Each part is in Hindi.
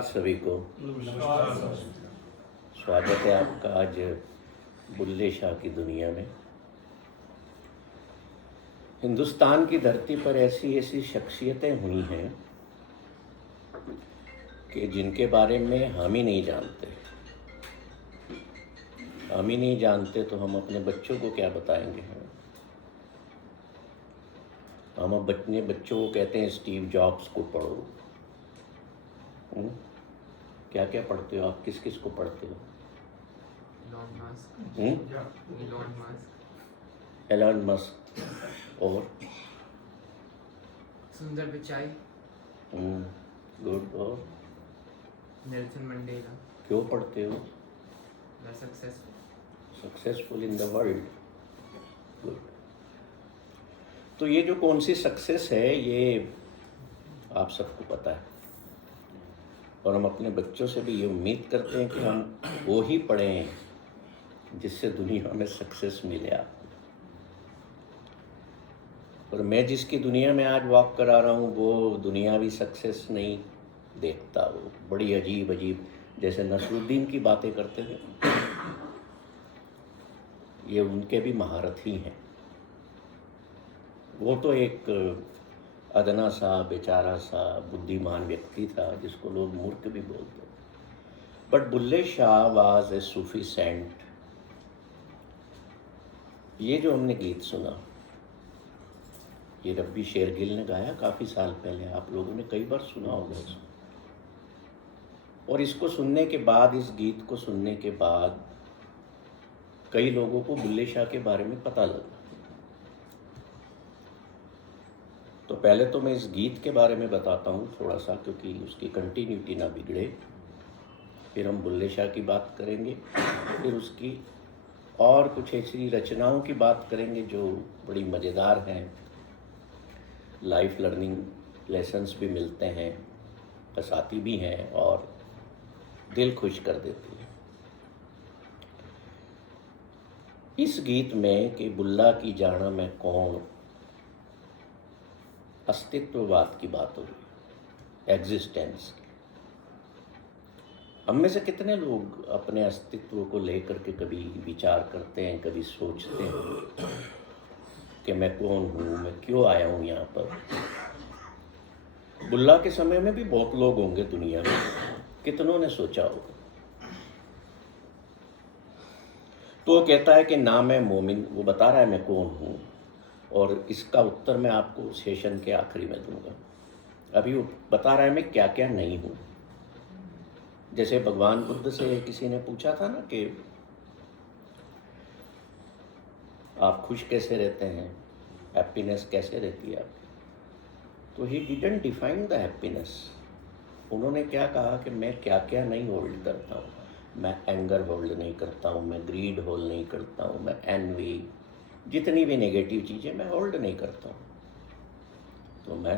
नमस्कार सभी को। नमस्कार सर। स्वागत है आपका आज बुल्ले शाह की दुनिया में। हिंदुस्तान की धरती पर ऐसी ऐसी शख्सियतें हुई हैं कि जिनके बारे में हम ही नहीं जानते। हम ही नहीं जानते तो हम अपने बच्चों को क्या बताएंगे। हम अब अपने बच्चों को कहते हैं स्टीव जॉब्स को पढ़ो। क्या क्या पढ़ते हो आप? किस किस को पढ़ते हो? एलन मस्क और सुंदर पिचाई। गुड। और नेल्सन मंडेला। क्यों पढ़ते हो? Successful in the world. Good. तो ये जो कौन सी सक्सेस है ये आप सबको पता है, और हम अपने बच्चों से भी ये उम्मीद करते हैं कि हम वो ही पढ़ें जिससे दुनिया में सक्सेस मिले आपको। और मैं जिसकी दुनिया में आज वॉक करा रहा हूँ वो दुनियावी सक्सेस नहीं देखता। वो बड़ी अजीब अजीब, जैसे नसरुद्दीन की बातें करते थे, ये उनके भी महारत ही हैं। वो तो एक अदना सा बेचारा सा बुद्धिमान व्यक्ति था जिसको लोग मूर्ख भी बोलते। But Bulleh Shah was a Sufi saint. ये जो हमने गीत सुना, ये रब्बी शेरगिल ने गाया काफ़ी साल पहले, आप लोगों ने कई बार सुना होगा इसको। और इसको सुनने के बाद, इस गीत को सुनने के बाद कई लोगों को बुल्ले शाह के बारे में पता लगा। तो पहले तो मैं इस गीत के बारे में बताता हूँ थोड़ा सा, क्योंकि उसकी कंटिन्यूटी ना बिगड़े। फिर हम बुल्ले शाह की बात करेंगे, फिर उसकी और कुछ ऐसी रचनाओं की बात करेंगे जो बड़ी मज़ेदार हैं, लाइफ लर्निंग लेसन्स भी मिलते हैं, हंसाती भी हैं और दिल खुश कर देती है। इस गीत में कि बुल्ला की जाना मैं कौन, अस्तित्ववाद की बात हो रही, एग्जिस्टेंस की। हम में से कितने लोग अपने अस्तित्व को लेकर के कभी विचार करते हैं, कभी सोचते हैं कि मैं कौन हूँ, मैं क्यों आया हूँ यहाँ पर? बुल्ला के समय में भी बहुत लोग होंगे दुनिया में, कितनों ने सोचा होगा। तो वो कहता है कि ना मैं मोमिन, वो बता रहा है मैं कौन हूँ, और इसका उत्तर मैं आपको सेशन के आखिरी में दूंगा। अभी वो बता रहा है मैं क्या क्या नहीं हूँ। जैसे भगवान बुद्ध से किसी ने पूछा था ना कि आप खुश कैसे रहते हैं, हैप्पीनेस कैसे रहती है आपकी, तो he didn't define the happiness. उन्होंने क्या कहा कि मैं क्या क्या नहीं होल्ड करता हूँ। मैं एंगर होल्ड नहीं करता हूँ, मैं ग्रीड होल्ड नहीं करता हूँ, मैं एनवी, जितनी भी नेगेटिव चीज़ें मैं होल्ड नहीं करता हूँ, तो मैं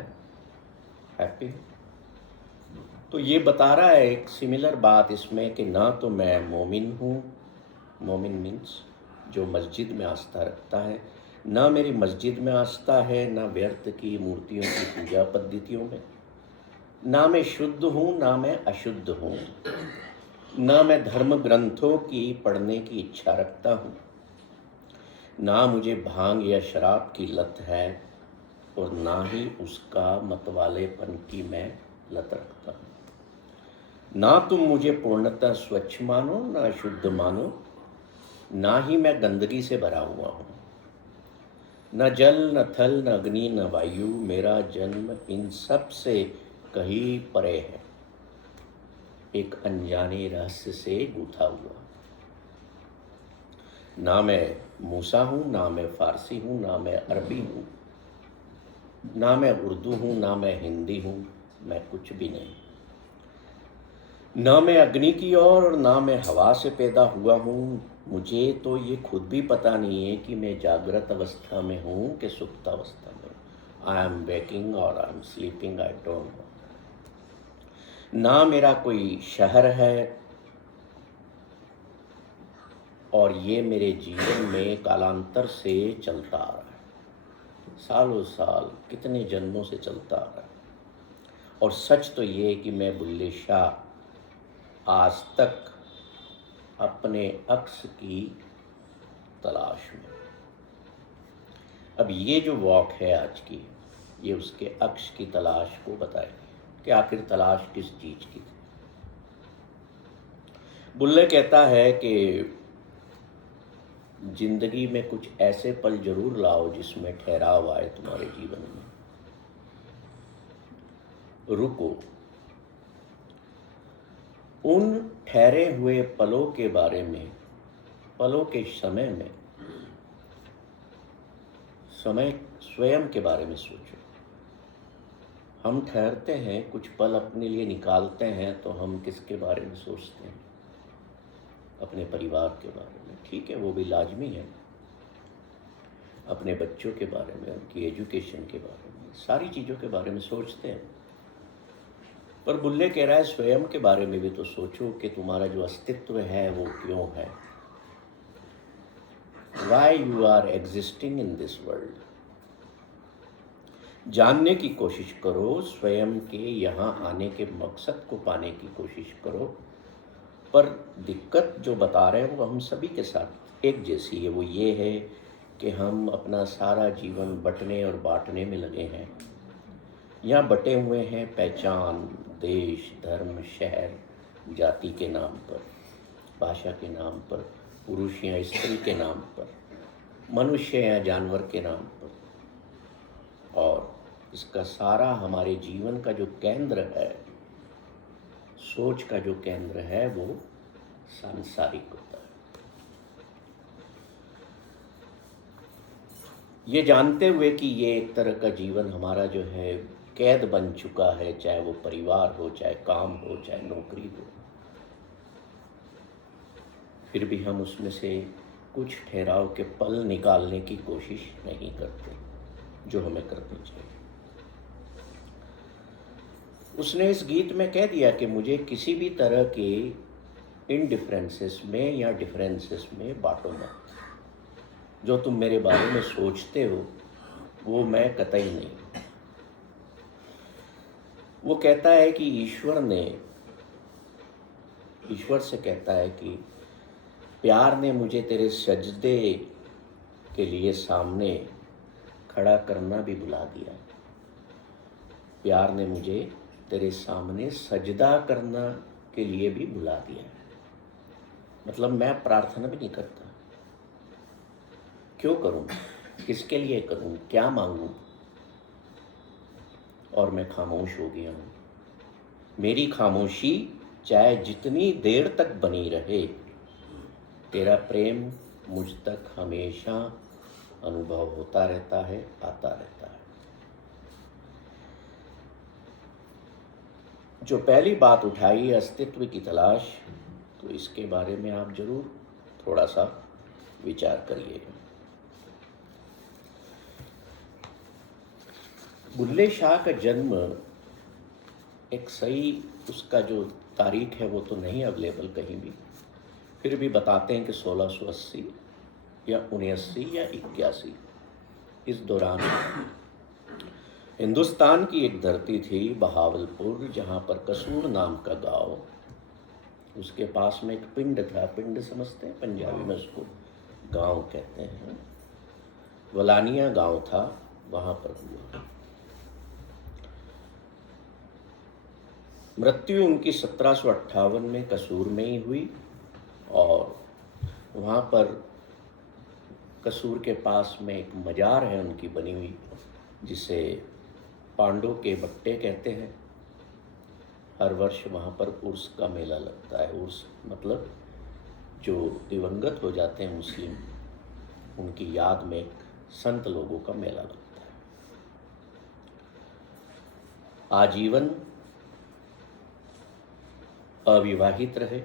हैप्पी हूँ। तो ये बता रहा है एक सिमिलर बात इसमें कि ना तो मैं मोमिन हूँ, मोमिन मीन्स जो मस्जिद में आस्था रखता है, ना मेरी मस्जिद में आस्था है, ना व्यर्थ की मूर्तियों की पूजा पद्धतियों में, ना मैं शुद्ध हूँ ना मैं अशुद्ध हूँ, ना मैं धर्म ग्रंथों की पढ़ने की इच्छा रखता हूँ, ना मुझे भांग या शराब की लत है, और ना ही उसका मतवालेपन की मैं लत रखता हूँ। ना तुम मुझे पूर्णतः स्वच्छ मानो ना शुद्ध मानो, ना ही मैं गंदगी से भरा हुआ हूँ। न जल न थल न अग्नि न वायु, मेरा जन्म इन सब से कहीं परे है, एक अनजाने रहस्य से गूथा हुआ। ना मैं मूसा हूँ ना मैं फारसी हूँ, ना मैं अरबी हूँ, ना मैं उर्दू हूँ ना मैं हिंदी हूँ, मैं कुछ भी नहीं। ना मैं अग्नि की और ना मैं हवा से पैदा हुआ हूँ। मुझे तो ये खुद भी पता नहीं है कि मैं जागृत अवस्था में हूँ कि सुप्त अवस्था में। आई एम वेकिंग और I am sleeping, I don't know. ना मेरा कोई शहर है, और ये मेरे जीवन में कालांतर से चलता आ रहा है, सालों साल कितने जन्मों से चलता आ रहा है। और सच तो ये है कि मैं बुल्ले शाह आज तक अपने अक्स की तलाश में। अब ये जो वॉक है आज की, ये उसके अक्स की तलाश को बताएगी कि आखिर तलाश किस चीज की थी। बुल्ले कहता है कि जिंदगी में कुछ ऐसे पल जरूर लाओ जिसमें ठहराव आए तुम्हारे जीवन में। रुको, उन ठहरे हुए पलों के बारे में, पलों के समय में, समय स्वयं के बारे में सोचो। हम ठहरते हैं, कुछ पल अपने लिए निकालते हैं, तो हम किसके बारे में सोचते हैं? अपने परिवार के बारे में। ठीक है, वो भी लाजमी है। अपने बच्चों के बारे में, उनकी एजुकेशन के बारे में, सारी चीज़ों के बारे में सोचते हैं। पर बुल्ले कह रहा है स्वयं के बारे में भी तो सोचो कि तुम्हारा जो अस्तित्व है वो क्यों है। Why you are existing in this world? जानने की कोशिश करो, स्वयं के यहाँ आने के मकसद को पाने की कोशिश करो। पर दिक्कत जो बता रहे हैं वो हम सभी के साथ एक जैसी है। वो ये है कि हम अपना सारा जीवन बंटने और बांटने में लगे हैं। यहाँ बटे हुए हैं पहचान, देश, धर्म, शहर, जाति के नाम पर, भाषा के नाम पर, पुरुष या स्त्री के नाम पर, मनुष्य या जानवर के नाम पर। और इसका सारा हमारे जीवन का जो केंद्र है, सोच का जो केंद्र है, वो सांसारिक होता है। ये जानते हुए कि ये एक तरह का जीवन हमारा जो है कैद बन चुका है, चाहे वो परिवार हो, चाहे काम हो, चाहे नौकरी हो, फिर भी हम उसमें से कुछ ठहराव के पल निकालने की कोशिश नहीं करते, जो हमें करनी चाहिए। उसने इस गीत में कह दिया कि मुझे किसी भी तरह के इनडिफरेंसेस में या डिफरेंसेस में बांटो मत। जो तुम मेरे बारे में सोचते हो वो मैं कतई नहीं। वो कहता है कि ईश्वर से कहता है कि प्यार ने मुझे तेरे सजदे के लिए सामने खड़ा करना भी भुला दिया। प्यार ने मुझे तेरे सामने सजदा करना के लिए भी भुला दिया। मतलब मैं प्रार्थना भी नहीं करता। क्यों करूं? किसके लिए करूं? क्या मांगूं? और मैं खामोश हो गया हूं। मेरी खामोशी चाहे जितनी देर तक बनी रहे, तेरा प्रेम मुझ तक हमेशा अनुभव होता रहता है, आता रहता है। जो पहली बात उठाई, अस्तित्व की तलाश, तो इसके बारे में आप जरूर थोड़ा सा विचार करिएगा। बुल्ले शाह का जन्म एक सही उसका जो तारीख है वो तो नहीं अवेलेबल कहीं भी, फिर भी बताते हैं कि 1680 या 79 या 81 इस दौरान हिंदुस्तान की एक धरती थी बहावलपुर, जहाँ पर कसूर नाम का गांव, उसके पास में एक पिंड था। पिंड समझते हैं पंजाबी में उसको गांव कहते हैं। वलानिया गांव था, वहाँ पर हुआ। मृत्यु उनकी 1758 में कसूर में ही हुई। और वहाँ पर कसूर के पास में एक मजार है उनकी बनी हुई, जिसे पांडों के बट्टे कहते हैं। हर वर्ष वहाँ पर उर्स का मेला लगता है। उर्स मतलब जो दिवंगत हो जाते हैं मुस्लिम, उनकी याद में एक संत लोगों का मेला लगता है। आजीवन अविवाहित रहे।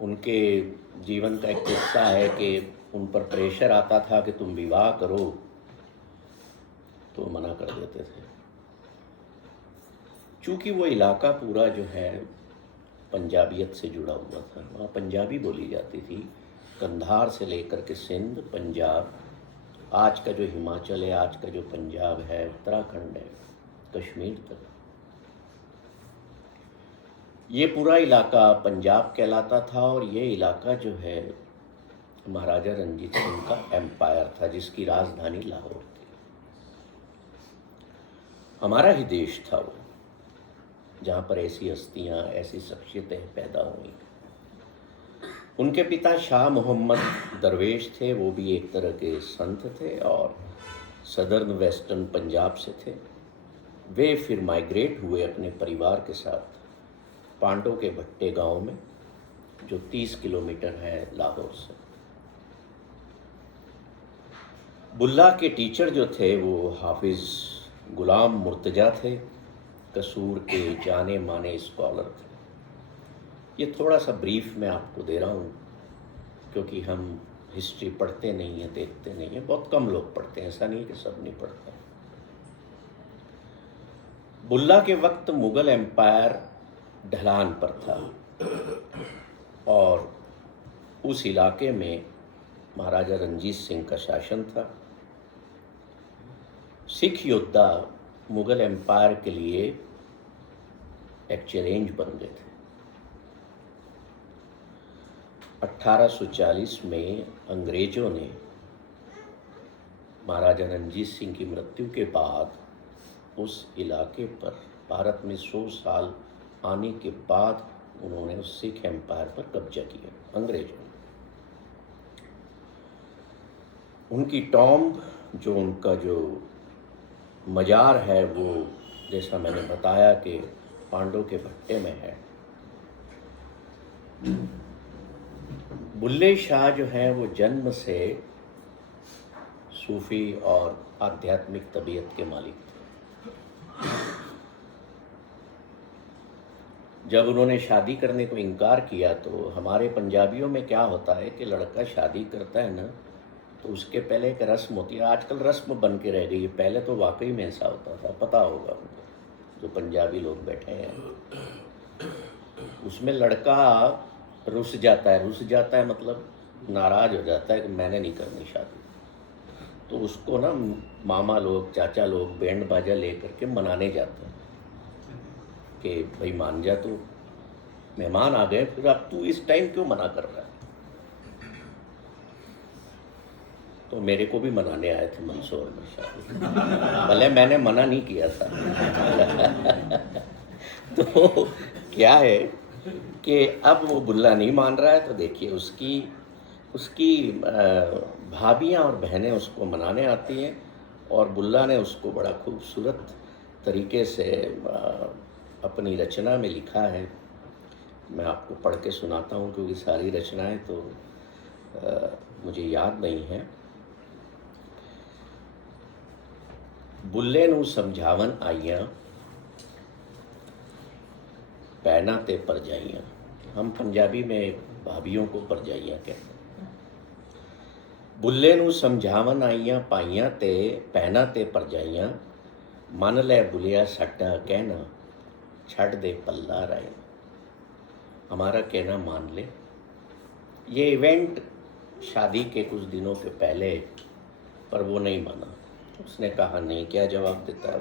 उनके जीवन का एक किस्सा है कि उन पर प्रेशर आता था कि तुम विवाह करो, तो मना कर देते थे। चूँकि वो इलाका पूरा जो है पंजाबियत से जुड़ा हुआ था, वहाँ पंजाबी बोली जाती थी। कंधार से लेकर के सिंध, पंजाब, आज का जो हिमाचल है, आज का जो पंजाब है, उत्तराखंड है, कश्मीर तक, ये पूरा इलाका पंजाब कहलाता था और ये इलाका जो है महाराजा रंजीत सिंह का एम्पायर था, जिसकी राजधानी लाहौर थी। हमारा ही देश था वो, जहाँ पर ऐसी हस्तियाँ, ऐसी शख्सियतें पैदा हुई। उनके पिता शाह मोहम्मद दरवेश थे, वो भी एक तरह के संत थे और सदर्न वेस्टर्न पंजाब से थे। वे फिर माइग्रेट हुए अपने परिवार के साथ पांडों के भट्टे गांव में, जो 30 किलोमीटर है लाहौर से। बुल्ला के टीचर जो थे वो हाफिज़ गुलाम मुर्तजा थे, कसूर के जाने माने स्कॉलर थे। ये थोड़ा सा ब्रीफ मैं आपको दे रहा हूँ, क्योंकि हम हिस्ट्री पढ़ते नहीं हैं, देखते नहीं हैं, बहुत कम लोग पढ़ते हैं, ऐसा नहीं कि सब नहीं पढ़ते। बुल्ला के वक्त मुग़ल एम्पायर ढलान पर था और उस इलाके में महाराजा रंजीत सिंह का शासन था। सिख योद्धा मुग़ल एम्पायर के लिए एक चैलेंज बन गए थे। 1840 में अंग्रेज़ों ने महाराजा रंजीत सिंह की मृत्यु के बाद उस इलाके पर, भारत में 100 साल आने के बाद, उन्होंने उस सिख एम्पायर पर कब्जा किया अंग्रेजों ने। उनकी टॉम्ब, जो उनका जो मजार है, वो जैसा मैंने बताया कि पांडव के भट्टे में है। बुल्ले शाह जो है वो जन्म से सूफी और आध्यात्मिक तबीयत के मालिक थे। जब उन्होंने शादी करने को इनकार किया तो हमारे पंजाबियों में क्या होता है कि लड़का शादी करता है ना, तो उसके पहले एक रस्म होती है। आजकल रस्म बन के रह गई है, पहले तो वाकई में ऐसा होता था, पता होगा उनको जो पंजाबी लोग बैठे हैं। उसमें लड़का रुस जाता है मतलब नाराज़ हो जाता है कि मैंने नहीं करनी शादी। तो उसको ना मामा लोग, चाचा लोग बैंड बाजा ले करके मनाने जाते हैं कि भाई मान जा, तू मेहमान आ गए, फिर अब तू इस टाइम क्यों मना कर रहा है। तो मेरे को भी मनाने आए थे मंदसौर में शादी, भले मैंने मना नहीं किया था। तो क्या है कि अब वो बुल्ला नहीं मान रहा है, तो देखिए उसकी भाभियाँ और बहनें उसको मनाने आती हैं और बुल्ला ने उसको बड़ा खूबसूरत तरीके से अपनी रचना में लिखा है। मैं आपको पढ़ के सुनाता हूँ, क्योंकि सारी रचनाएं तो मुझे याद नहीं है। बुल्ले नू समझावन आइयां, पैना ते परजाइयां। हम पंजाबी में भाभियों को परजाइयां कहते हैं। बुल्ले नू समझावन आइयां पाइयां ते पैना ते परजाइयां, मन लै बुलिया साडा कहना, छड़ दे पल्ला राय। हमारा कहना मान ले। ये इवेंट शादी के कुछ दिनों के पहले, पर वो नहीं माना। उसने कहा नहीं। क्या जवाब देता है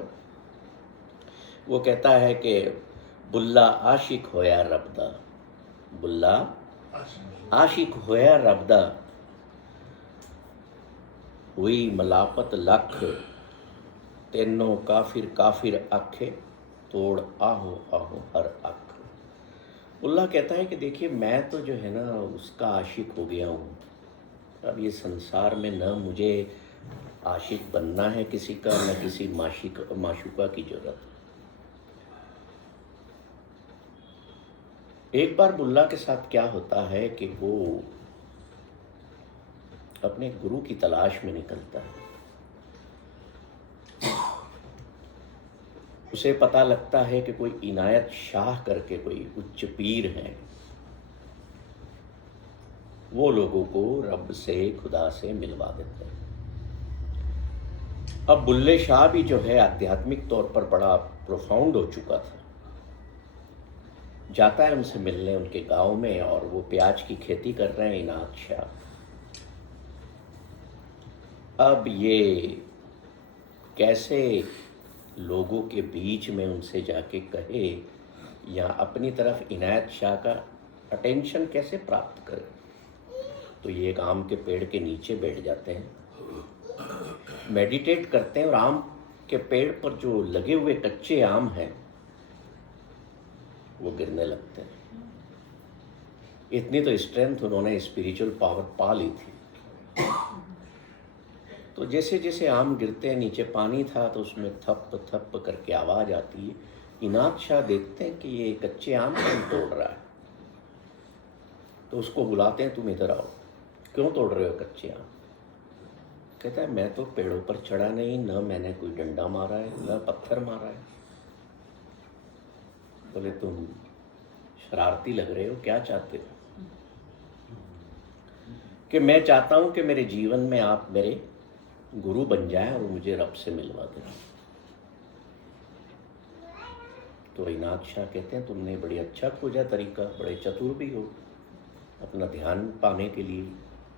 वो कहता है कि बुल्ला आशिक होया रबदा, बुल्ला आशिक होया रबदा, हुई मलापत लख, तेनों काफिर काफिर आखे, तोड़ आहो आहो हर अख। बुल्ला कहता है कि देखिए मैं तो जो है ना उसका आशिक हो गया हूँ। अब ये संसार में न मुझे आशिक बनना है किसी का, न किसी माशुका की जरूरत। एक बार बुल्ला के साथ क्या होता है कि वो अपने गुरु की तलाश में निकलता है। उसे पता लगता है कि कोई इनायत शाह करके कोई उच्च पीर हैं, वो लोगों को रब से, खुदा से मिलवा देते हैं। अब बुल्ले शाह भी जो है आध्यात्मिक तौर पर बड़ा प्रोफाउंड हो चुका था। जाता है उनसे मिलने उनके गांव में, और वो प्याज की खेती कर रहे हैं इनायत शाह। अब ये कैसे लोगों के बीच में उनसे जाके कहे या अपनी तरफ इनायत शाह का अटेंशन कैसे प्राप्त करें। तो ये एक आम के पेड़ के नीचे बैठ जाते हैं, मेडिटेट करते हैं, और आम के पेड़ पर जो लगे हुए कच्चे आम हैं वो गिरने लगते हैं। इतनी तो स्ट्रेंथ उन्होंने स्पिरिचुअल पावर पा ली थी। तो जैसे जैसे आम गिरते हैं, नीचे पानी था तो उसमें थप थप करके आवाज़ आती है। इनायत शाह देखते हैं कि ये कच्चे आम कौन तोड़ रहा है, तो उसको बुलाते हैं, तुम इधर आओ, क्यों तोड़ रहे हो कच्चे आम। कहता है मैं तो पेड़ों पर चढ़ा नहीं, न मैंने कोई डंडा मारा है, न पत्थर मारा है। बोले तुम शरारती लग रहे हो, क्या चाहते हो। कि मैं चाहता हूं कि मेरे जीवन में आप मेरे गुरु बन जाएं और मुझे रब से मिलवा दें। तो इनायत शाह कहते हैं तुमने बड़ी अच्छा खोजा तरीका, बड़े चतुर भी हो अपना ध्यान पाने के लिए,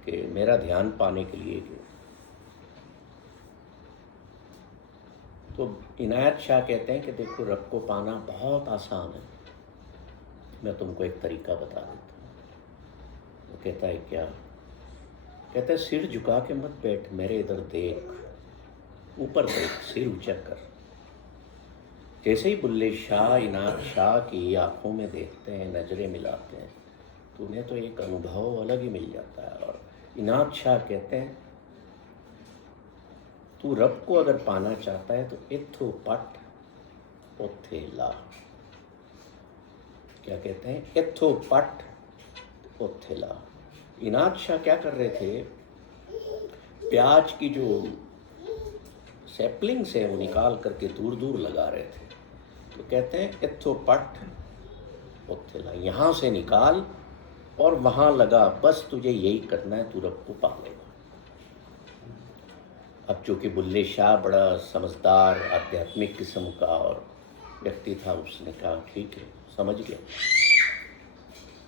कि मेरा ध्यान पाने के लिए। तो इनायत शाह कहते हैं कि देखो रब को पाना बहुत आसान है, मैं तुमको एक तरीका बता देता हूँ। वो कहता है क्या। कहता है सिर झुका के मत बैठ, मेरे इधर देख, ऊपर देख, सिर ऊंचा कर। जैसे ही बुल्ले शाह इनायत शाह की आंखों में देखते हैं, नजरें मिलाते हैं, तो उन्हें तो एक अनुभव अलग ही मिल जाता है। और इनायत शाह कहते हैं तू रब को अगर पाना चाहता है तो इत्थो पट ओथे ला। क्या कहते हैं, इत्थो पट ओथे ला। इनायत शाह क्या कर रहे थे, प्याज की जो सैपलिंग्स है वो निकाल करके दूर दूर लगा रहे थे। तो कहते हैं इत्थो पट ओथे ला, यहाँ से निकाल और वहाँ लगा, बस तुझे यही करना है, तू रब को पा लेगा। अब चूँकि बुल्ले शाह बड़ा समझदार आध्यात्मिक किस्म का और व्यक्ति था, उसने कहा ठीक है, समझ गया।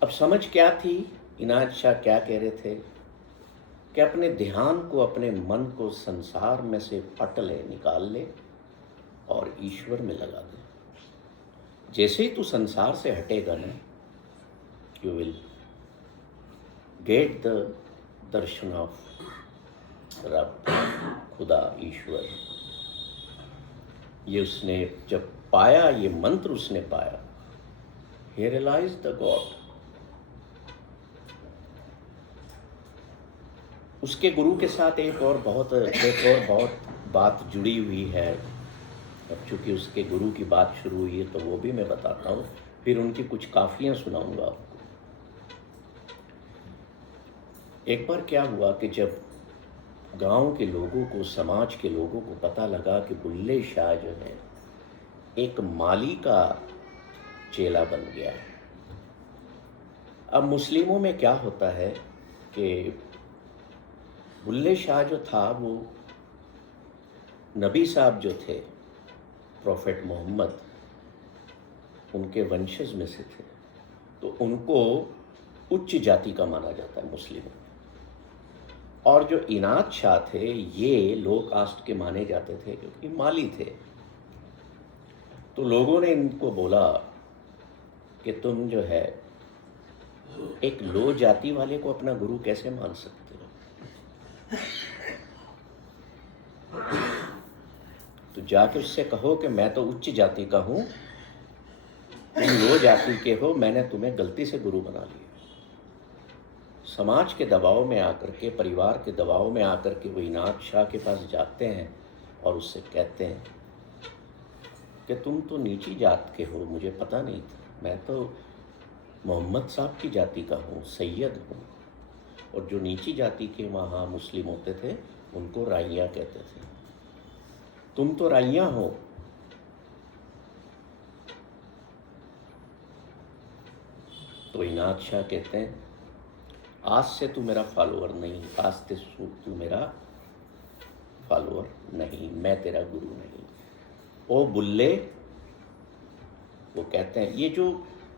अब समझ क्या थी, इनायत शाह क्या कह रहे थे कि अपने ध्यान को, अपने मन को संसार में से पट ले, निकाल ले और ईश्वर में लगा दे। जैसे ही तू संसार से हटेगा ना, you will get the Darshan of रब, खुदा, ईश्वर। ये उसने जब पाया, ये मंत्र उसने पाया, he realized the God। उसके गुरु के साथ एक और बहुत बात जुड़ी हुई है। अब चूंकि उसके गुरु की बात शुरू हुई है तो वो भी मैं बताता हूँ, फिर उनकी कुछ काफियाँ सुनाऊंगा आपको। एक बार क्या हुआ कि जब गांव के लोगों को, समाज के लोगों को पता लगा कि बुल्ले शाह जो है एक माली का चेला बन गया है। अब मुस्लिमों में क्या होता है कि बुल्ले शाह जो था वो नबी साहब जो थे, प्रॉफेट मोहम्मद, उनके वंशज में से थे, तो उनको उच्च जाति का माना जाता है मुस्लिमों में। और जो इनायत शाह थे ये लो कास्ट के माने जाते थे क्योंकि माली थे। तो लोगों ने इनको बोला कि तुम जो है एक लो जाति वाले को अपना गुरु कैसे मान सकते हो। तो जाके उससे कहो कि मैं तो उच्च जाति का हूं, तुम लो जाति के हो, मैंने तुम्हें गलती से गुरु बना लिया। समाज के दबाव में आकर के, परिवार के दबाव में आकर के वो इनायत शाह के पास जाते हैं और उससे कहते हैं कि तुम तो नीची जात के हो, मुझे पता नहीं था, मैं तो मोहम्मद साहब की जाति का हूँ, सैयद हूँ। और जो नीची जाति के वहाँ मुस्लिम होते थे उनको राइयाँ कहते थे, तुम तो राइयाँ हो। तो इनायत शाह कहते हैं आज से तू मेरा फॉलोअर नहीं, आज से तू मेरा फॉलोअर नहीं, मैं तेरा गुरु नहीं। ओ बुल्ले, वो कहते हैं, ये जो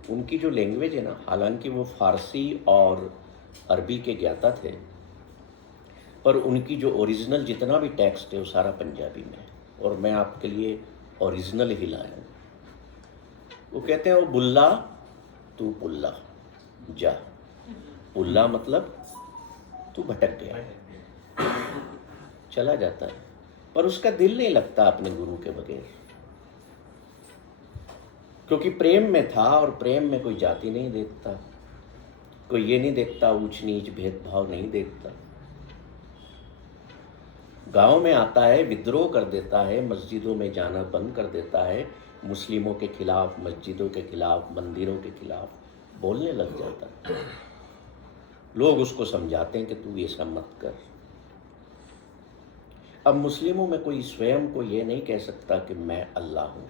उनकी जो लैंग्वेज है ना, हालांकि वो फारसी और अरबी के ज्ञाता थे, पर उनकी जो ओरिजिनल जितना भी टेक्स्ट है वो सारा पंजाबी में है। और मैं आपके लिए ओरिजिनल ही लाया हूँ। वो कहते हैं, वो बुल्ला तू पुल्ला जा। पुल्ला मतलब तू भटक गया, चला जाता है, पर उसका दिल नहीं लगता अपने गुरु के बगैर, क्योंकि प्रेम में था, और प्रेम में कोई जाति नहीं देखता, कोई ये नहीं देखता, ऊंच नीच भेदभाव नहीं देखता। गांव में आता है, विद्रोह कर देता है, मस्जिदों में जाना बंद कर देता है, मुस्लिमों के खिलाफ, मस्जिदों के खिलाफ, मंदिरों के खिलाफ बोलने लग जाता है। लोग उसको समझाते हैं कि तू ऐसा मत कर। अब मुस्लिमों में कोई स्वयं को ये नहीं कह सकता कि मैं अल्लाह हूं,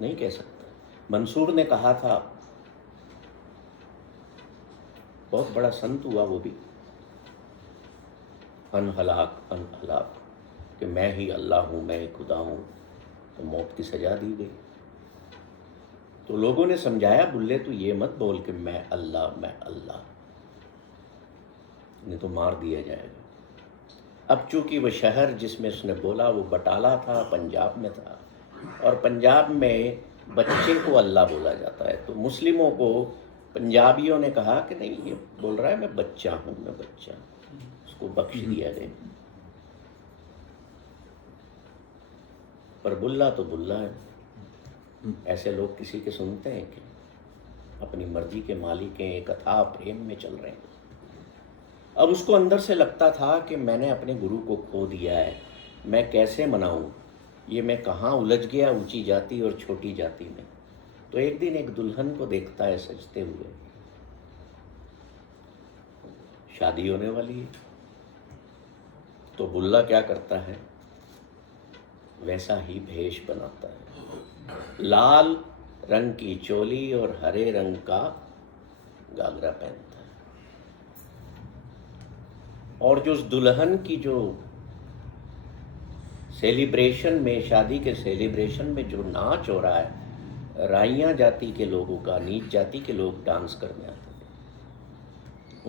नहीं कह सकता। मंसूर ने कहा था, बहुत बड़ा संत हुआ वो भी, अनहलाक अनहलाक, कि मैं ही अल्लाह हूँ, मैं ही खुदा हूँ, तो मौत की सजा दी गई। तो लोगों ने समझाया, बुल्ले तू ये मत बोल कि मैं अल्लाह, नहीं तो मार दिया जाएगा। अब चूंकि वह शहर जिसमें उसने बोला वो बटाला था, पंजाब में था, और पंजाब में बच्चे को अल्लाह बोला जाता है, तो मुस्लिमों को पंजाबियों ने कहा कि नहीं, ये बोल रहा है मैं बच्चा हूँ, मैं बच्चा, उसको बख्श दिया गया। पर बुल्ला तो बुल्ला है। ऐसे लोग किसी के सुनते हैं कि अपनी मर्जी के मालिक हैं, एक अथाह प्रेम में चल रहे हैं। अब उसको अंदर से लगता था कि मैंने अपने गुरु को खो दिया है, मैं कैसे मनाऊं, ये मैं कहाँ उलझ गया ऊंची जाति और छोटी जाति में। तो एक दिन एक दुल्हन को देखता है सजते हुए, शादी होने वाली है। तो बुल्ला क्या करता है, वैसा ही भेष बनाता है, लाल रंग की चोली और हरे रंग का घाघरा पहनता है, और जो उस दुल्हन की जो सेलिब्रेशन में, शादी के सेलिब्रेशन में जो नाच हो रहा है, राइयां जाति के लोगों का, नीच जाति के लोग डांस करने आते थे,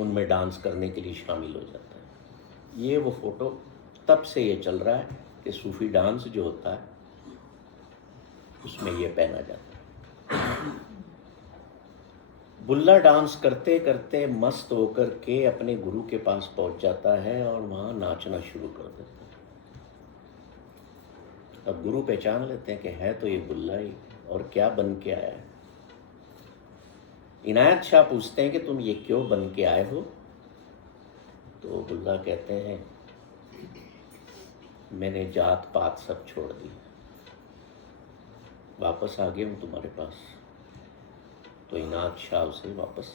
उनमें डांस करने के लिए शामिल हो जाता है। ये वो फोटो तब से ये चल रहा है कि सूफी डांस जो होता है उसमें ये पहना जाता है। बुल्ला डांस करते करते मस्त होकर के अपने गुरु के पास पहुंच जाता है और वहां नाचना शुरू कर देता है। अब गुरु पहचान लेते हैं कि है तो ये बुल्ला ही, और क्या बन के आया है। इनायत शाह पूछते हैं कि तुम ये क्यों बन के आए हो? तो बुल्ला कहते हैं, मैंने जात पात सब छोड़ दी, वापस आ गया हूँ तुम्हारे पास। तो इनायत शाह उसे वापस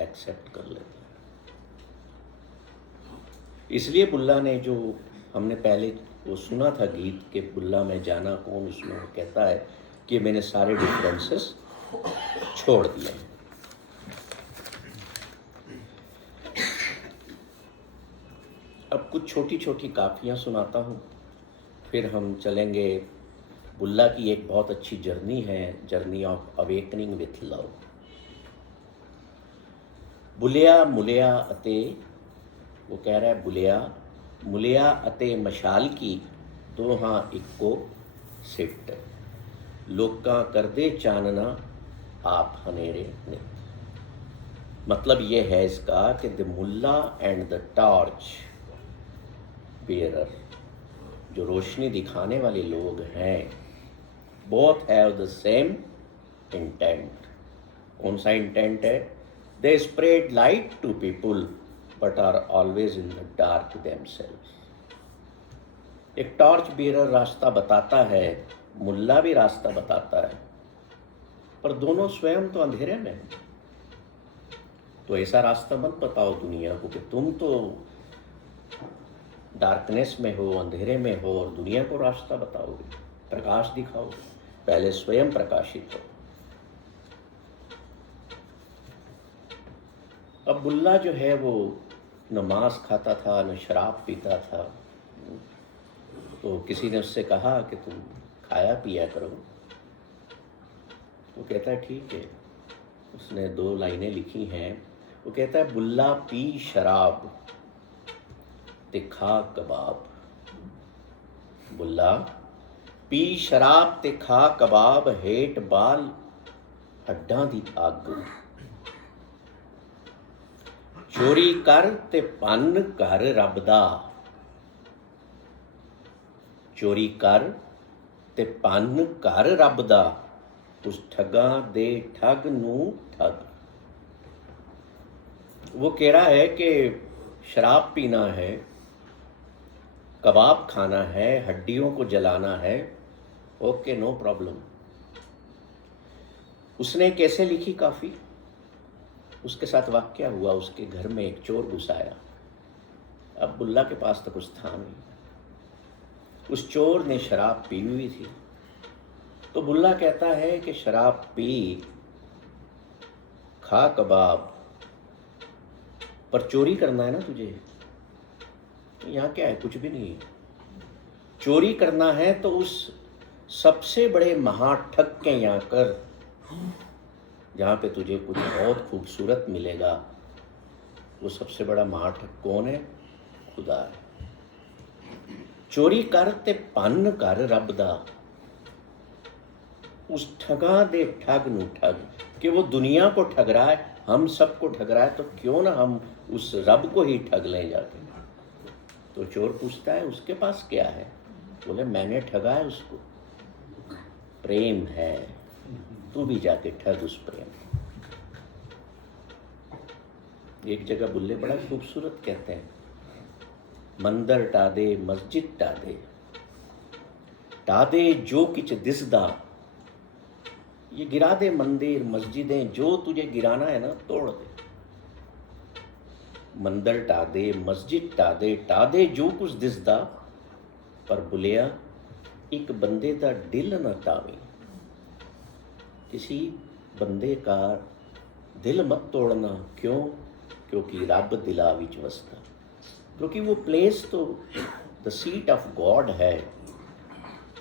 एक्सेप्ट कर लेता है। इसलिए बुल्ला ने, जो हमने पहले वो सुना था गीत के बुल्ला में जाना कौन, उसमें वो कहता है कि मैंने सारे डिफरेंसेस छोड़ दिए हैं। अब कुछ छोटी छोटी काफियाँ सुनाता हूँ, फिर हम चलेंगे। बुल्ला की एक बहुत अच्छी जर्नी है, journey of awakening with love. बुलिया मुलिया अते, वो कह रहा है बुलिया मुलिया अते मशाल की दोहां इक्को सिट, लोकां कर दे चानना आप हनेरे नित। मतलब ये है इसका कि the mullah and the torch bearer, जो रोशनी दिखाने वाले लोग हैं, both have the same intent. कौन सा इंटेंट है? They spread light to people but are always in the dark themselves. एक टॉर्च बेयरर रास्ता बताता है, मुल्ला भी रास्ता बताता है, पर दोनों स्वयं तो अंधेरे में हैं। तो ऐसा रास्ता मत बताओ दुनिया को कि तुम तो डार्कनेस में हो, अंधेरे में हो, और दुनिया को रास्ता बताओगे, प्रकाश दिखाओगे। पहले स्वयं प्रकाशित हो। अब बुल्ला जो है वो न मांस खाता था, न शराब पीता था। तो किसी ने उससे कहा कि तुम खाया पिया करो। तो कहता है ठीक है। उसने 2 लाइनें लिखी हैं। वो कहता है, बुल्ला पी शराब ते खा कबाब। बुल्ला पी शराब ते खा कबाब, हेठ बाल हड्डां दी अग। चोरी कर ते भन्न घर रब दा, चोरी कर ते भन्न घर रब दा, उस ठगा दे ठग नू ठग। वो कह रहा है कि शराब पीना है, कबाब खाना है, हड्डियों को जलाना है, ओके नो प्रॉब्लम। उसने कैसे लिखी काफ़ी? उसके साथ वाक़या हुआ, उसके घर में एक चोर घुस आया। अब बुल्ला के पास तो कुछ था नहीं। उस चोर ने शराब पी हुई थी। तो बुल्ला कहता है कि शराब पी, खा कबाब, पर चोरी करना है ना तुझे। यहाँ क्या है? कुछ भी नहीं है। चोरी करना है तो उस सबसे बड़े महाठग के यहाँ कर, जहाँ पे तुझे कुछ बहुत खूबसूरत मिलेगा। वो सबसे बड़ा महाठग कौन है? खुदा है। चोरी कर ते भन्न घर रब दा, उस ठगा दे ठग नू ठग। कि वो दुनिया को ठग रहा है, हम सबको ठग रहा है, तो क्यों ना हम उस रब को ही ठग लें जाके। तो चोर पूछता है उसके पास क्या है? बोले मैंने ठगा है उसको, प्रेम है, तू भी जाके ठग उस प्रेम। एक जगह बुल्ले बड़ा खूबसूरत कहते हैं, मंदिर टादे मस्जिद टादे, टादे जो किच दिसदा। ये गिरा दे मंदिर मस्जिदें, जो तुझे गिराना है ना तोड़ दे। मंदिर टादे मस्जिद टादे, टादे जो कुछ दिसदा, पर बुलिया एक बंदे दा दिल न टावी। किसी बंदे का दिल मत तोड़ना। क्यों? क्योंकि रब दिला विच वसदा। क्योंकि वो प्लेस तो द सीट ऑफ गॉड है।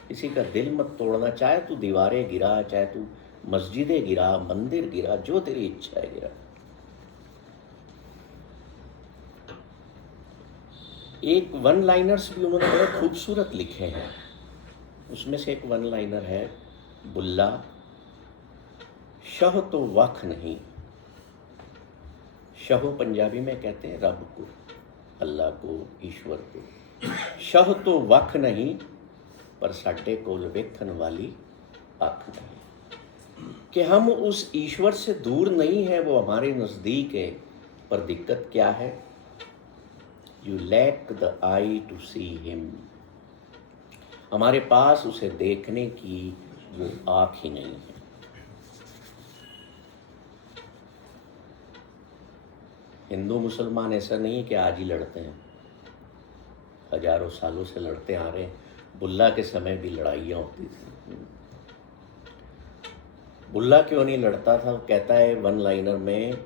किसी का दिल मत तोड़ना। चाहे तू दीवारें गिरा, चाहे तू मस्जिदें गिरा, मंदिर गिरा, जो तेरी इच्छा है गिरा। एक वन लाइनर्स भी उन्होंने बड़े खूबसूरत लिखे हैं। उसमें से एक वन लाइनर है, बुल्ला शह तो वख नहीं। शह पंजाबी में कहते हैं रब को, अल्लाह को, ईश्वर को। शह तो वख नहीं, पर साडे कोल वेखन वाली अख नहीं। कि हम उस ईश्वर से दूर नहीं है, वो हमारे नज़दीक है। पर दिक्कत क्या है? You lack the eye to see him. हमारे पास उसे देखने की वो आँख ही नहीं है। हिंदू मुसलमान ऐसा नहीं है कि आज ही लड़ते हैं, हजारों सालों से लड़ते आ रहे हैं। बुल्ला के समय भी लड़ाइयाँ होती थी। बुल्ला क्यों नहीं लड़ता था? कहता है वन लाइनर में,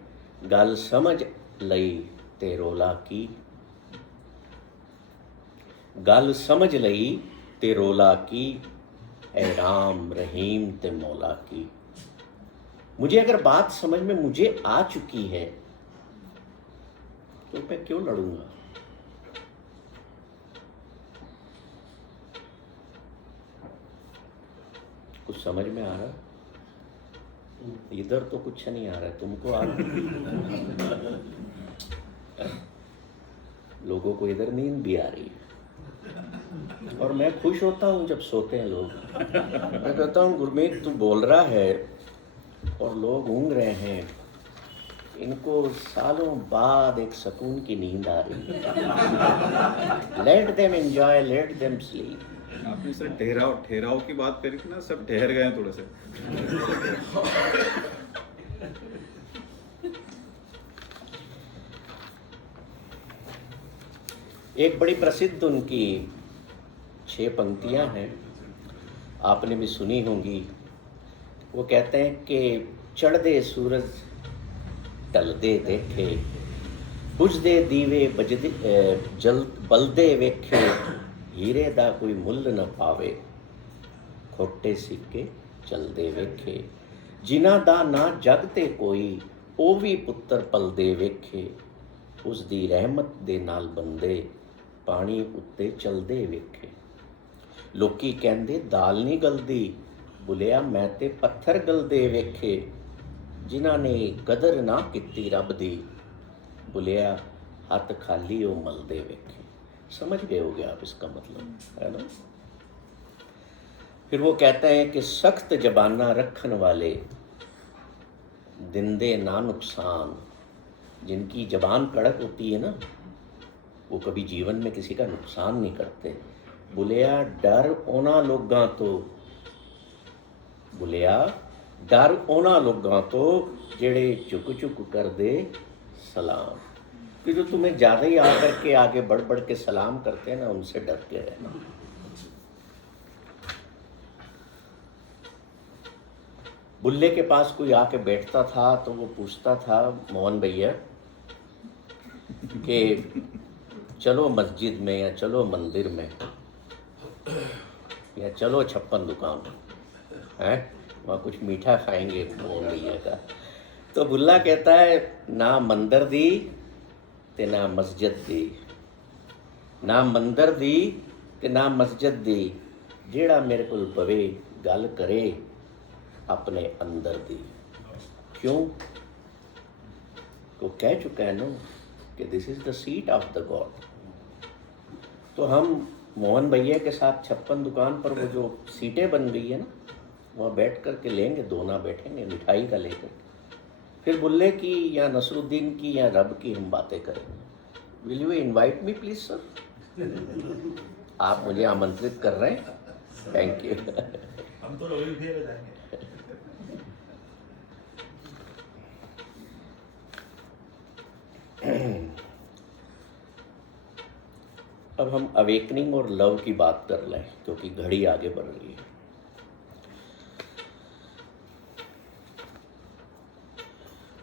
गल समझ लई ते रोला की, गल समझ लई ते रोला की, ऐ राम रहीम ते मौला की। मुझे अगर बात समझ में मुझे आ चुकी है तो मैं क्यों लड़ूंगा? कुछ समझ में आ रहा? इधर तो कुछ नहीं आ रहा है, तुमको आ रहा? लोगों को इधर नींद भी आ रही है। और मैं खुश होता हूँ जब सोते हैं लोग। मैं कहता हूँ गुरमीत तू बोल रहा है और लोग ऊँग रहे हैं, इनको सालों बाद एक सुकून की नींद आ रही है। Let them enjoy, let them sleep. आपने सर ठहराव की बात करी थी ना, सब ठहर गए थोड़ा सा। एक बड़ी प्रसिद्ध उनकी 6 पंक्तियां हैं, आपने भी सुनी होंगी। वो कहते हैं कि चढ़दे सूरज ढलदे देखे, बुझदे दीवे बजदे जल बलदे वेखे, हीरे दा कोई मुੱਲ न पावे, खोटे सिक्के चलदे वेखे, जिन्हां दा ना जग ते कोई, ओ भी पुत्तर पलदे वेखे, उस दी रहमत दे नाल बंदे पानी उत्ते चलदे वेखे। ਲੋਕੀ ਕਹਿੰਦੇ ਦਾਲ ਨਹੀਂ ਗਲਦੀ, ਬੁਲਿਆ ਮੈਂ ਤੇ ਪੱਥਰ ਗਲਦੇ ਵੇਖੇ, ਜਿਨ੍ਹਾਂ ਨੇ ਕਦਰ ਨਾ ਕੀਤੀ ਰੱਬ ਦੀ, ਬੁਲਿਆ हथ खाली वो मलदे वेखे। समझ गए होगे आप इसका मतलब, है ना। फिर वो कहता है कि सख्त जबाना रखन वाले दिंदे ना नुकसान, जिनकी जबान कड़क होती है ना, वो कभी जीवन में किसी का नुकसान नहीं करते। बुलिया डर ओना लोगां तो, बुलिया डर ओना लोगां तो जेड़े चुक चुक कर दे सलाम, कि जो तुम्हें ज़्यादा ही आकर के आगे बढ़ बढ़ के सलाम करते हैं ना, उनसे डर के रहना। बुल्ले के पास कोई आके बैठता था तो वो पूछता था मोहन भैया कि चलो मस्जिद में या चलो मंदिर में या चलो 56 दुकान है, वहाँ कुछ मीठा खाएंगे मोहन भैया का। तो बुल्ला कहता है ना मंदिर दी ते ना मस्जिद दी, ना मंदिर दी ते ना मस्जिद दी, जेड़ा मेरे को पवे गल करे अपने अंदर दी। क्यों? तो कह चुका है ना कि this is the seat of the God. तो हम मोहन भैया के साथ 56 दुकान पर वो जो सीटें बन गई है ना, वहाँ बैठ कर के लेंगे, दो ना बैठेंगे मिठाई का लेकर, फिर बुल्ले की या नसरुद्दीन की या रब की हम बातें करेंगे। Will you invite me please sir? आप मुझे आमंत्रित कर रहे हैं, थैंक यू। हम तो लोग भी जाएंगे। अब हम अवेकनिंग और लव की बात कर लें, क्योंकि घड़ी आगे बढ़ रही है।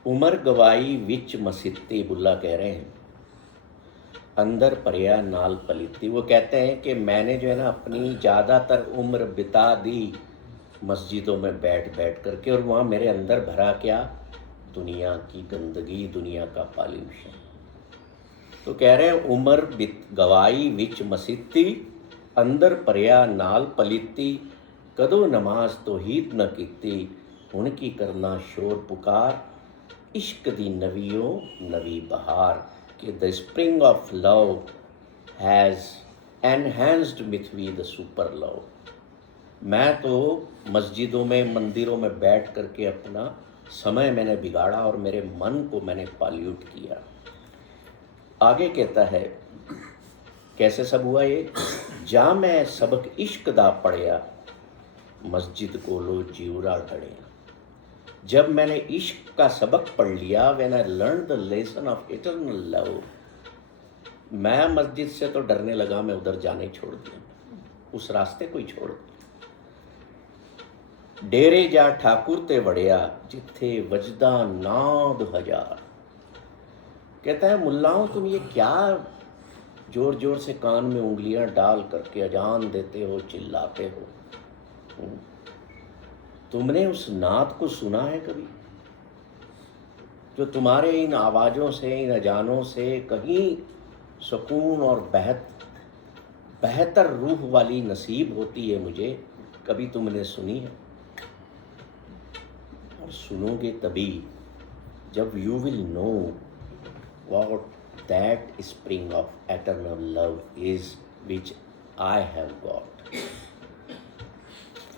उमर गवाई विच मसीती, बुल्ला कह रहे हैं, अंदर परिया नाल पलीती। वो कहते हैं कि मैंने जो है ना अपनी ज़्यादातर उम्र बिता दी मस्जिदों में बैठ बैठ करके, और वहाँ मेरे अंदर भरा क्या? दुनिया की गंदगी, दुनिया का पॉल्यूशन। तो कह रहे हैं उमर गवाई विच मसीती, अंदर परिया नाल पलीती, कदों नमाज तो हीत न कीती, हुण की करना शोर पुकार, इश्क दी नवियों नवी बहार, कि the spring of love has enhanced with we the super love. मैं तो मस्जिदों में मंदिरों में बैठ करके अपना समय मैंने बिगाड़ा और मेरे मन को मैंने पॉल्यूट किया। आगे कहता है कैसे सब हुआ ये? जा मैं सबक इश्क दा पढ़िया, मस्जिद को लो जीवरा ढड़िया। जब मैंने इश्क का सबक पढ़ लिया, when I learn the lesson of eternal love, मैं मस्जिद से तो डरने लगा, मैं उधर जाने छोड़ दिया, उस रास्ते को ही छोड़ दिया। डेरे जा ठाकुर ते वड़िया, जिथे वजदा नाद हजार। कहता है मुल्लाओं तुम ये क्या जोर जोर से कान में उंगलियां डाल करके अजान देते हो, चिल्लाते हो? तुमने उस नाद को सुना है कभी, जो तुम्हारे इन आवाज़ों से, इन अजानों से कहीं सुकून और बेहतर रूह वाली नसीब होती है मुझे? कभी तुमने सुनी है? और सुनोगे तभी जब you will know what that spring of eternal love is which I have got.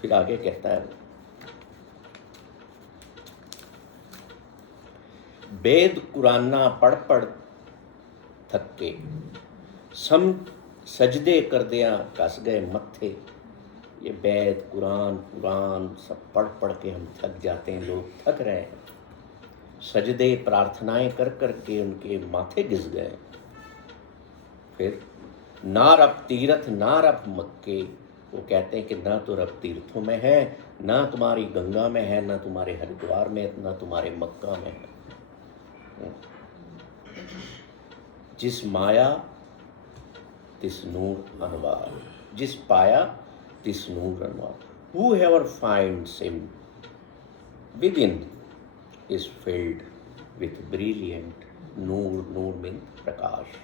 फिर आगे कहता है वेद कुराना पढ़ पढ़ थके, सम सजदे कर दिया कस गए मत्थे। ये वेद कुरान कुरान सब पढ़ पढ़ के हम थक जाते हैं, लोग थक रहे हैं। सजदे प्रार्थनाएं कर कर के उनके माथे घिस गए। फिर ना रब तीर्थ ना रब मक्के, वो कहते हैं कि ना तो रब तीर्थों में है, ना तुम्हारी गंगा में है, ना तुम्हारे हरिद्वार में, ना तुम्हारे मक्का में है। जिस माया तिस नूर अनवार, जिस पाया तिस नूर अनवार। Whoever finds him within is filled with brilliant Noor, Noor means Prakash,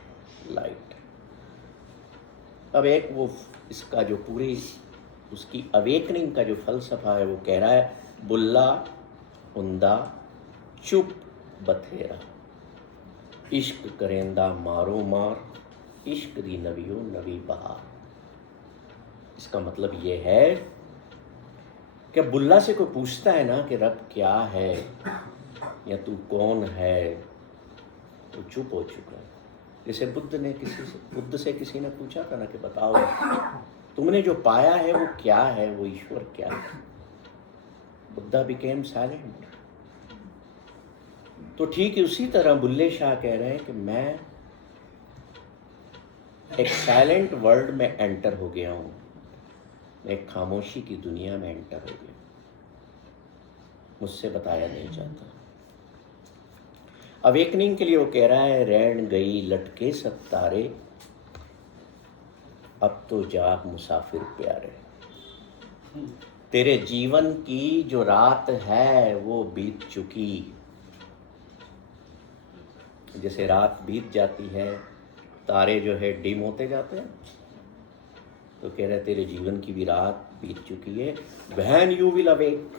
light। अब एक वो इसका जो पूरी उसकी अवेकनिंग का जो फलसफा है वो कह रहा है, बुल्ला उंदा चुप बथेरा, इश्क करेंदा मारो मार, इश्क दी नवियो नवी बहार। इसका मतलब ये है कि बुल्ला से कोई पूछता है ना कि रब क्या है या तू कौन है, तो चुप हो चुका है। जैसे बुद्ध से किसी ने पूछा था ना कि बताओ तुमने जो पाया है वो क्या है, वो ईश्वर क्या है। Buddha became silent. तो ठीक उसी तरह बुल्ले शाह कह रहे हैं कि मैं एक साइलेंट वर्ल्ड में एंटर हो गया हूं, मैं एक खामोशी की दुनिया में एंटर हो गया, मुझसे बताया नहीं जाता। अवेकनिंग के लिए वो कह रहा है, रैन गई लटके सब तारे, अब तो जाग मुसाफिर प्यारे। तेरे जीवन की जो रात है वो बीत चुकी। जैसे रात बीत जाती है, तारे जो है डिम होते जाते हैं, तो कह रहे तेरे जीवन की भी रात बीत चुकी है। व्हेन यू विल अवेक,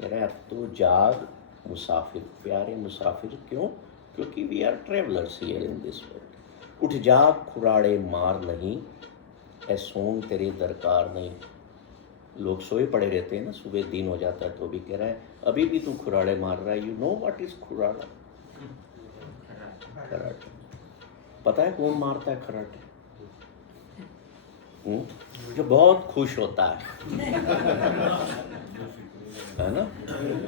कह रहे अब तो जाग मुसाफिर प्यारे। मुसाफिर क्यों? क्योंकि we are travellers here in this world. उठ जाग खुराड़े मार नहीं, ऐ सोन तेरे दरकार नहीं। लोग सोए पड़े रहते हैं ना, सुबह दिन हो जाता है तो भी कह रहा है अभी भी तू खुराड़े मार रहा है। यू नो व्हाट इज खुराड़ा? खराटे। पता है कौन मारता है खराटे? जो बहुत खुश होता है ना।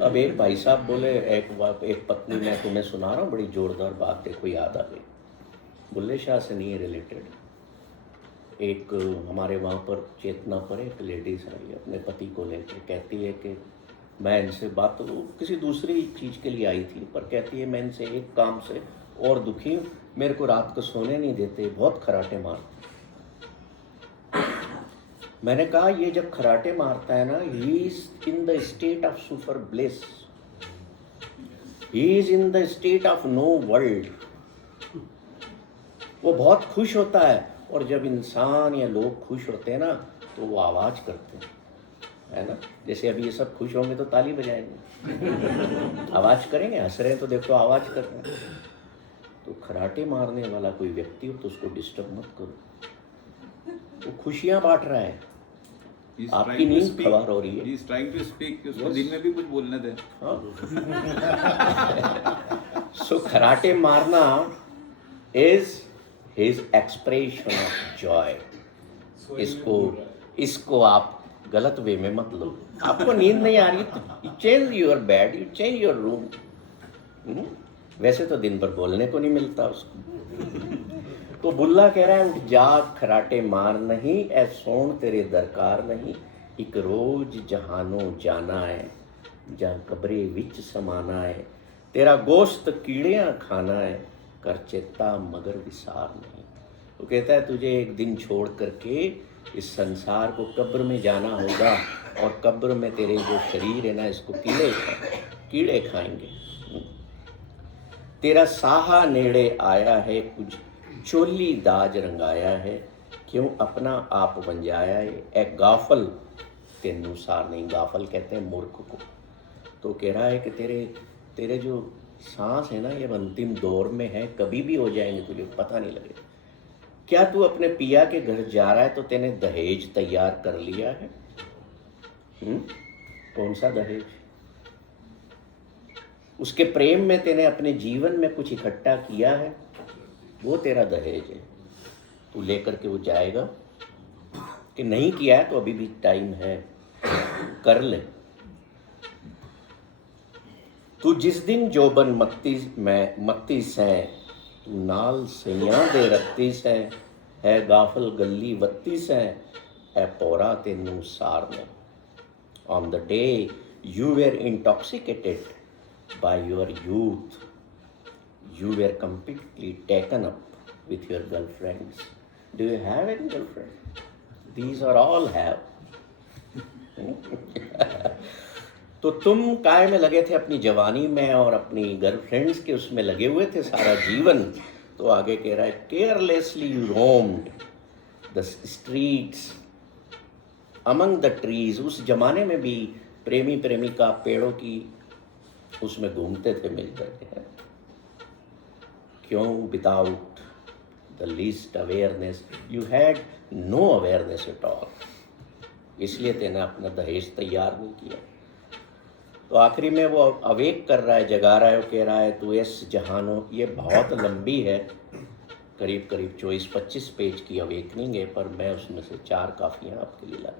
अब एक भाई साहब बोले, एक पत्नी, मैं तुम्हें सुना रहा हूँ बड़ी जोरदार बात, देखो याद आ गई। बुल्ले शाह से नहीं रिलेटेड, एक हमारे वहाँ पर चेतना पर एक लेडीज आई अपने पति को लेकर, कहती है कि मैं इनसे बात तो किसी दूसरी चीज़ के लिए आई थी, पर कहती है मैं इनसे एक काम से और दुखी हूँ, मेरे को रात को सोने नहीं देते, बहुत खराटे मारते। मैंने कहा ये जब खराटे मारता है ना, he is in the state of super bliss, he is in the state of no world. वो बहुत खुश होता है, और जब इंसान या लोग खुश होते हैं ना तो वो आवाज करते हैं, है ना। जैसे अभी ये सब खुश होंगे तो ताली बजाएंगे, आवाज करेंगे, हंस रहे हैं तो देखो आवाज कर रहे हैं। तो खराटे मारने वाला कोई व्यक्ति हो तो उसको डिस्टर्ब मत करो, वो खुशियां बांट रहा है, आपकी नींद खबर हो रही है। He is trying to speak, उसको दिन में भी कुछ बोलने दे। सो खराटे मारना is his expression of Joy. इसको आप गलत वे में मत लो। आपको नींद नहीं आ रही तो change your bed, you change your room. वैसे तो दिन भर बोलने को नहीं मिलता उसको। तो बुल्ला कह रहा है उठ जाग खराटे मार नहीं, ऐ सोन तेरे दरकार नहीं। एक रोज जहानो जाना है, जहाँ कब्रे विच समाना है। तेरा गोश्त कीड़ियाँ खाना है, कर चेता मगर विसार नहीं। वो कहता है तुझे एक दिन छोड़ करके इस संसार को कब्र में जाना होगा, और कब्र में तेरे जो शरीर है ना, इसको कीड़े खाएंगे। तेरा साहा नेड़े आया है, कुछ चोली दाज रंगाया है। क्यों अपना आप बंजाया है, ए गाफल तेनू सार नहीं। गाफल कहते हैं मूर्ख को। तो कह रहा है कि तेरे जो सांस है ना, ये अंतिम दौर में है, कभी भी हो जाएंगे, तुझे पता नहीं लगेगा। क्या तू अपने पिया के घर जा रहा है तो तेने दहेज तैयार कर लिया है? कौन सा दहेज? उसके प्रेम में तेने अपने जीवन में कुछ इकट्ठा किया है, वो तेरा दहेज है। तू लेकर के वो जाएगा कि नहीं किया है तो अभी भी टाइम है, कर ले। तू जिस दिन जोबन मत्ती से, तू नाल सैया दे रत्ती से, है गाफल गली वत्ती से, है पौरा तेनू सार ने। On the day you were intoxicated by your youth, you were completely taken up with your girlfriends. Do you have any girlfriend? These are all have. तो तुम काय में लगे थे अपनी जवानी में, और अपनी गर्लफ्रेंड्स के उसमें लगे हुए थे सारा जीवन। तो आगे कह रहा है carelessly you roamed, the streets, among the trees. उस जमाने में भी प्रेमी प्रेमिका पेड़ों की उसमें घूमते थे मिल करके। क्यों? Without the least awareness, you had no awareness at all, इसलिए तेने अपना दहेज तैयार नहीं किया। तो आखिरी में वो अवेक कर रहा है, जगा रहा है, वो कह रहा है तू इस जहानों, ये बहुत लंबी है, करीब करीब 24-25 पेज की अवेकनिंग है, पर मैं उसमें से 4 काफियाँ आपके लिए ला।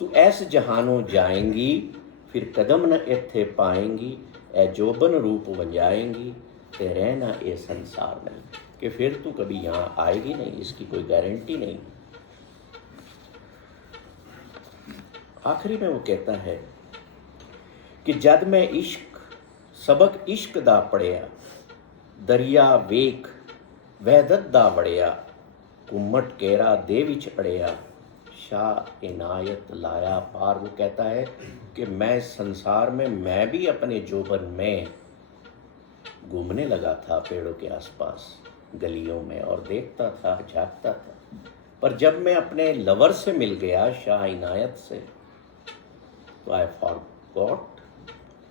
तू ऐस जहानों जाएंगी, फिर कदम न इत्थे पाएंगी, ए जोबन रूप वंजाएंगी, ते रहना ये संसार नहीं, कि फिर तू कभी यहाँ आएगी नहीं, इसकी कोई गारंटी नहीं। आखिरी में वो कहता है कि जद मैं इश्क सबक इश्क दा पढ़िया, दरिया वेख वहदत दा वड़िया, कुम्मट केरा दे विच अड़िया, शाह इनायत लाया पार। वो कहता है कि मैं संसार में, मैं भी अपने जोबन में घूमने लगा था पेड़ों के आसपास गलियों में, और देखता था, झांकता था, पर जब मैं अपने लवर से मिल गया, शाह इनायत से, तो I forgot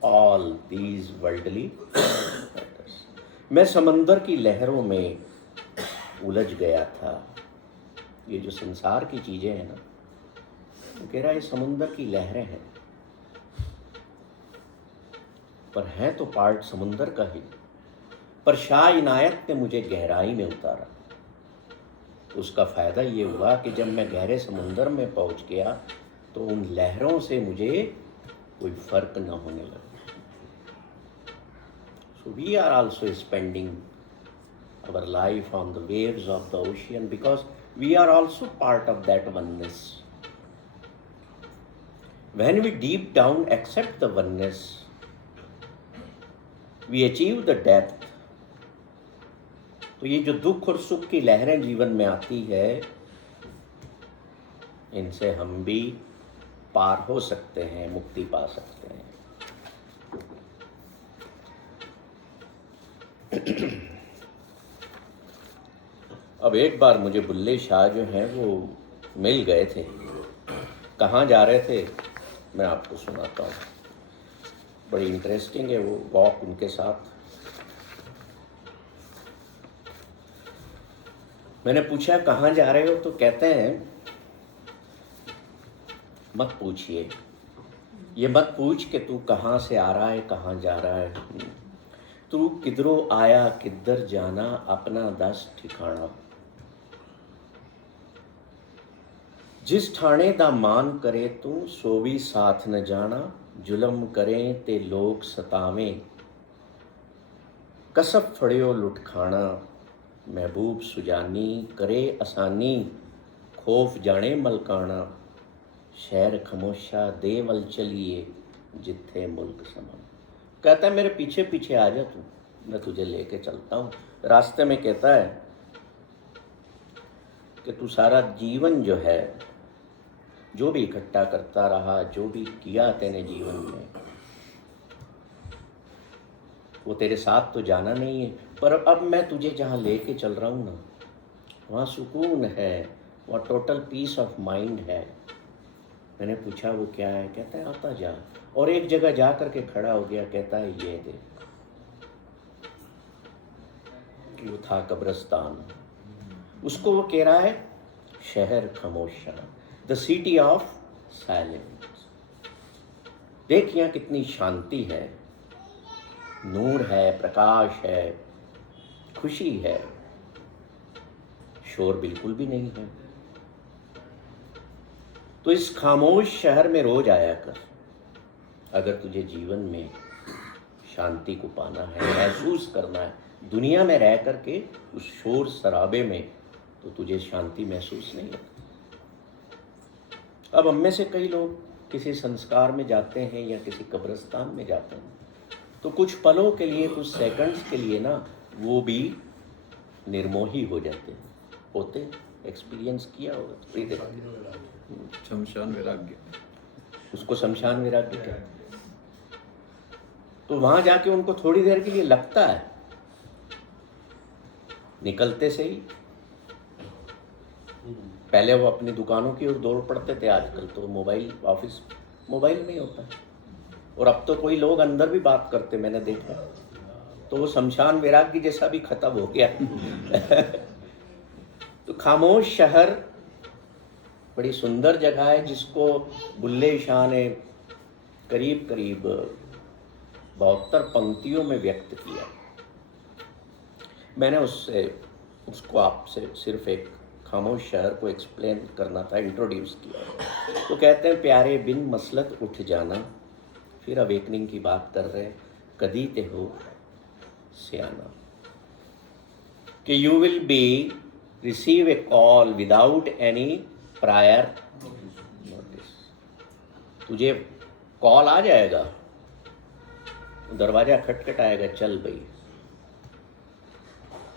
all these worldly matters. मैं समंदर की लहरों में उलझ गया था। ये जो संसार की चीजें हैं ना, वो कह रहा है ये समुंदर की लहरें हैं, पर हैं तो पार्ट समुंदर का ही। पर शाह इनायत ने मुझे गहराई में उतारा। उसका फायदा ये हुआ कि जब मैं गहरे समुंदर में पहुंच गया, तो उन लहरों से मुझे कोई फर्क न होने लगा। So we are also spending our life on the waves of the ocean because we are also part of that oneness. When we deep down accept the oneness, we achieve the depth. तो ये जो दुख और सुख की लहरें जीवन में आती है, इनसे हम भी पार हो सकते हैं, मुक्ति पा सकते हैं। अब एक बार मुझे बुल्ले शाह जो हैं वो मिल गए थे। कहाँ जा रहे थे मैं आपको सुनाता हूँ, बड़ी इंटरेस्टिंग है वो वॉक उनके साथ। मैंने पूछा कहाँ जा रहे हो, तो कहते हैं मत पूछिए, ये मत पूछ कि तू कहाँ से आ रहा है, कहाँ जा रहा है, तू किधरों आया किधर जाना, अपना दस ठिकाना। जिस ठाणे दा मान करे तू, सो भी साथ न जाना, जुलम करें ते लोग सतावें, कसब फड़ियो लुट खाना, महबूब सुजानी करे आसानी, खौफ जाने मलकाना, शहर खमोशा दे वल चलिए, जिथे मुल्क समा। कहता है मेरे पीछे पीछे आ जा तू, मैं तुझे लेके चलता हूँ। रास्ते में कहता है कि तू सारा जीवन जो है, जो भी इकट्ठा करता रहा, जो भी किया तेने जीवन में, वो तेरे साथ तो जाना नहीं है, पर अब मैं तुझे जहाँ लेके चल रहा हूँ ना, वहाँ सुकून है, वहाँ टोटल पीस ऑफ माइंड है। मैंने पूछा वो क्या है, कहता है आता जा, और एक जगह जा करके खड़ा हो गया, कहता है ये देख, वो था कब्रिस्तान, उसको वो कह रहा है शहर खामोशा, द सिटी ऑफ साइलेंस। देख यहाँ कितनी शांति है, नूर है, प्रकाश है, खुशी है, शोर बिल्कुल भी नहीं है। तो इस खामोश शहर में रोज आया कर, अगर तुझे जीवन में शांति को पाना है, महसूस करना है दुनिया में रह करके उस शोर शराबे में, तो तुझे शांति महसूस नहीं होती। अब हम में से कई लोग किसी संस्कार में जाते हैं या किसी कब्रिस्तान में जाते हैं, तो कुछ पलों के लिए, कुछ सेकंड्स के लिए ना, वो भी निर्मोही हो जाते हैं, होते, एक्सपीरियंस किया होगा। शमशान वैराग्य, उसको शमशान वैराग्य कहते हैं। तो वहां जाके उनको थोड़ी देर के लिए लगता है, निकलते से ही पहले वो अपनी दुकानों की ओर दौड़ पड़ते थे, आजकल तो मोबाइल, ऑफिस मोबाइल में ही होता है। और अब तो कोई लोग अंदर भी बात करते मैंने देखा, तो वो शमशान वैराग्य जैसा भी खत्म हो गया। तो खामोश शहर बड़ी सुंदर जगह है, जिसको बुल्ले शाह ने करीब करीब 72 पंक्तियों में व्यक्त किया। मैंने उसको आपसे सिर्फ एक खामोश शहर को एक्सप्लेन करना था, इंट्रोड्यूस किया। तो कहते हैं, प्यारे बिन मसलत उठ जाना, फिर अवेकनिंग की बात कर रहे, कदी ते हो सियाना, कि you will be receive A call without any prior notice. तुझे कॉल आ जाएगा, दरवाजा खटखटाएगा, चल भाई,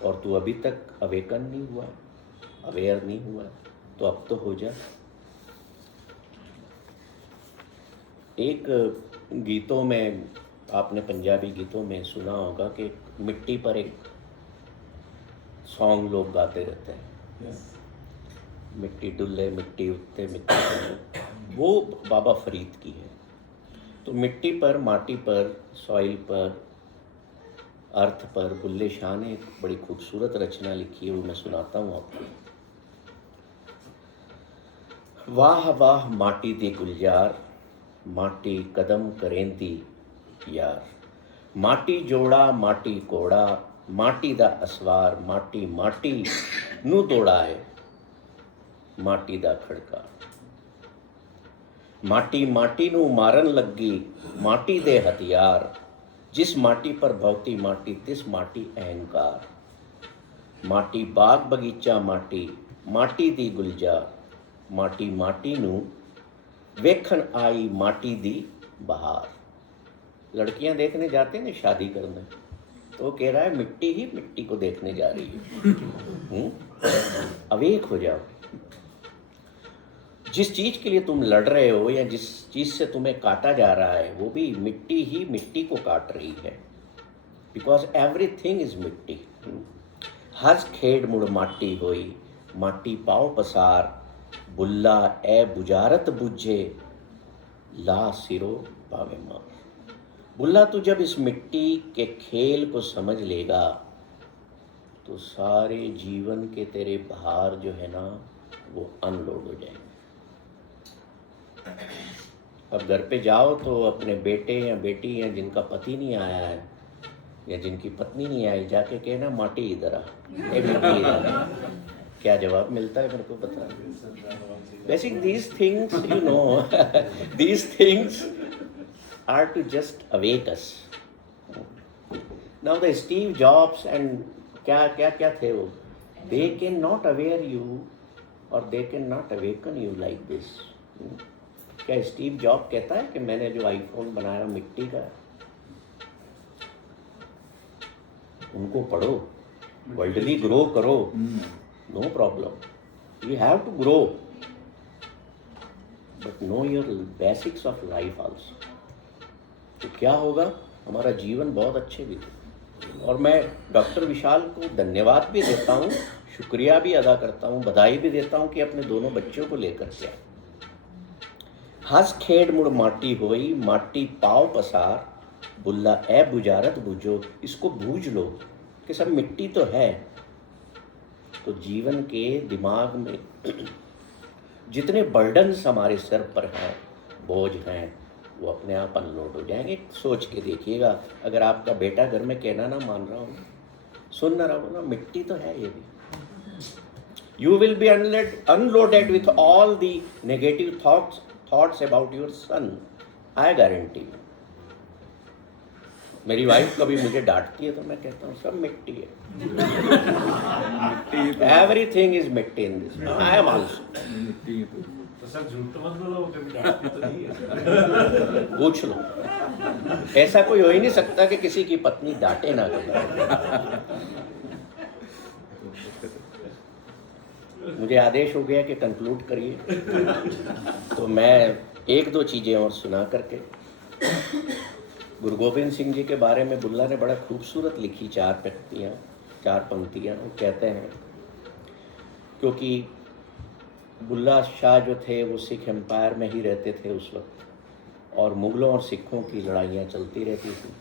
और तू अभी तक अवेकन नहीं हुआ, अवेयर नहीं हुआ, तो अब तो हो जा। एक गीतों में, आपने पंजाबी गीतों में सुना होगा कि मिट्टी पर एक सॉन्ग लोग गाते रहते हैं, मिट्टी डुल्ले मिट्टी उत्ते मिट्टी डुल्ले, वो बाबा फरीद की है। तो मिट्टी पर, माटी पर, सॉइल पर, अर्थ पर बुल्ले शाह ने एक बड़ी खूबसूरत रचना लिखी है, वो मैं सुनाता हूँ आपको। वाह वाह माटी दी गुलजार, माटी कदम करेंदी यार, माटी जोड़ा माटी कोड़ा, माटी दा असवार, माटी माटी नू दौड़ा है, माटी दा खड़का, माटी माटी नू मारन लगी, माटी दे हथियार, जिस माटी पर भौती माटी तिस माटी अहंकार, माटी बाग बगीचा माटी, माटी दी गुलजार, माटी माटी नू वेखन आई, माटी दी बहार। लड़कियां देखने जाते हैं ना शादी करने, तो वो कह रहा है मिट्टी ही मिट्टी को देखने जा रही है। अवेक हो जाओ। जिस चीज के लिए तुम लड़ रहे हो या जिस चीज से तुम्हें काटा जा रहा है, वो भी मिट्टी ही मिट्टी को काट रही है, बिकॉज एवरीथिंग इज मिट्टी। हज खेड़ मुड़ माटी होई, माटी पाओ पसार, बुल्ला ए बुजारत बुझे, ला सिरो पावे मार। बुल्ला, तू जब इस मिट्टी के खेल को समझ लेगा, तो सारे जीवन के तेरे भार जो है ना, वो अनलोड हो जाएंगे। अब घर पे जाओ तो अपने बेटे या बेटी या जिनका पति नहीं आया है या जिनकी पत्नी नहीं आई, जाके कहना माटी इधर आ, ए मिट्टी इधर आ। क्या जवाब मिलता है मेरे को पता नहीं। Basic these things you know, these things are to just awake us. Now the Steve Jobs and क्या थे वो, they cannot aware you or they cannot awaken you like this. क्या स्टीव जॉब कहता है कि मैंने जो आईफोन बनाया मिट्टी का? उनको पढ़ो, वर्ल्डली ग्रो करो, no problem, you have to grow, but know your basics of life also. तो क्या होगा, हमारा जीवन बहुत अच्छे बीते। और मैं डॉक्टर विशाल को धन्यवाद भी देता हूँ, शुक्रिया भी अदा करता हूँ, बधाई भी देता हूँ कि अपने दोनों बच्चों को लेकर के आए। हंस खेड़ मुड़ माटी होई, माटी पाव पसार, बुल्ला ए बुजारत बुझो। इसको बूझ लो कि सब मिट्टी तो है। तो जीवन के दिमाग में जितने बर्डन्स हमारे सर पर हैं, बोझ हैं, वो अपने आप अनलोड हो जाएंगे। सोच के देखिएगा, अगर आपका बेटा घर में कहना ना मान रहा हो, सुन ना रहा हो ना, मिट्टी तो है ये भी। You will be unloaded with all the negative thoughts about your son, I guarantee. मेरी वाइफ कभी मुझे डांटती है तो मैं कहता हूँ सब मिट्टी है, एवरीथिंग इज मिट्टी in this, I am also. तो सर झूठ तो मत बोलो, कभी डांटती तो नहीं है। पूछ लो, ऐसा कोई हो ही नहीं सकता कि किसी की पत्नी डांटे ना कभी। मुझे आदेश हो गया कि कंक्लूड करिए, तो मैं एक दो चीजें और सुना करके। गुरु गोविंद सिंह जी के बारे में बुल्ला ने बड़ा खूबसूरत लिखी 4 पंक्तियाँ। वो कहते हैं, क्योंकि बुल्ला शाह जो थे वो सिख एम्पायर में ही रहते थे उस वक्त, और मुग़लों और सिखों की लड़ाइयाँ चलती रहती थी,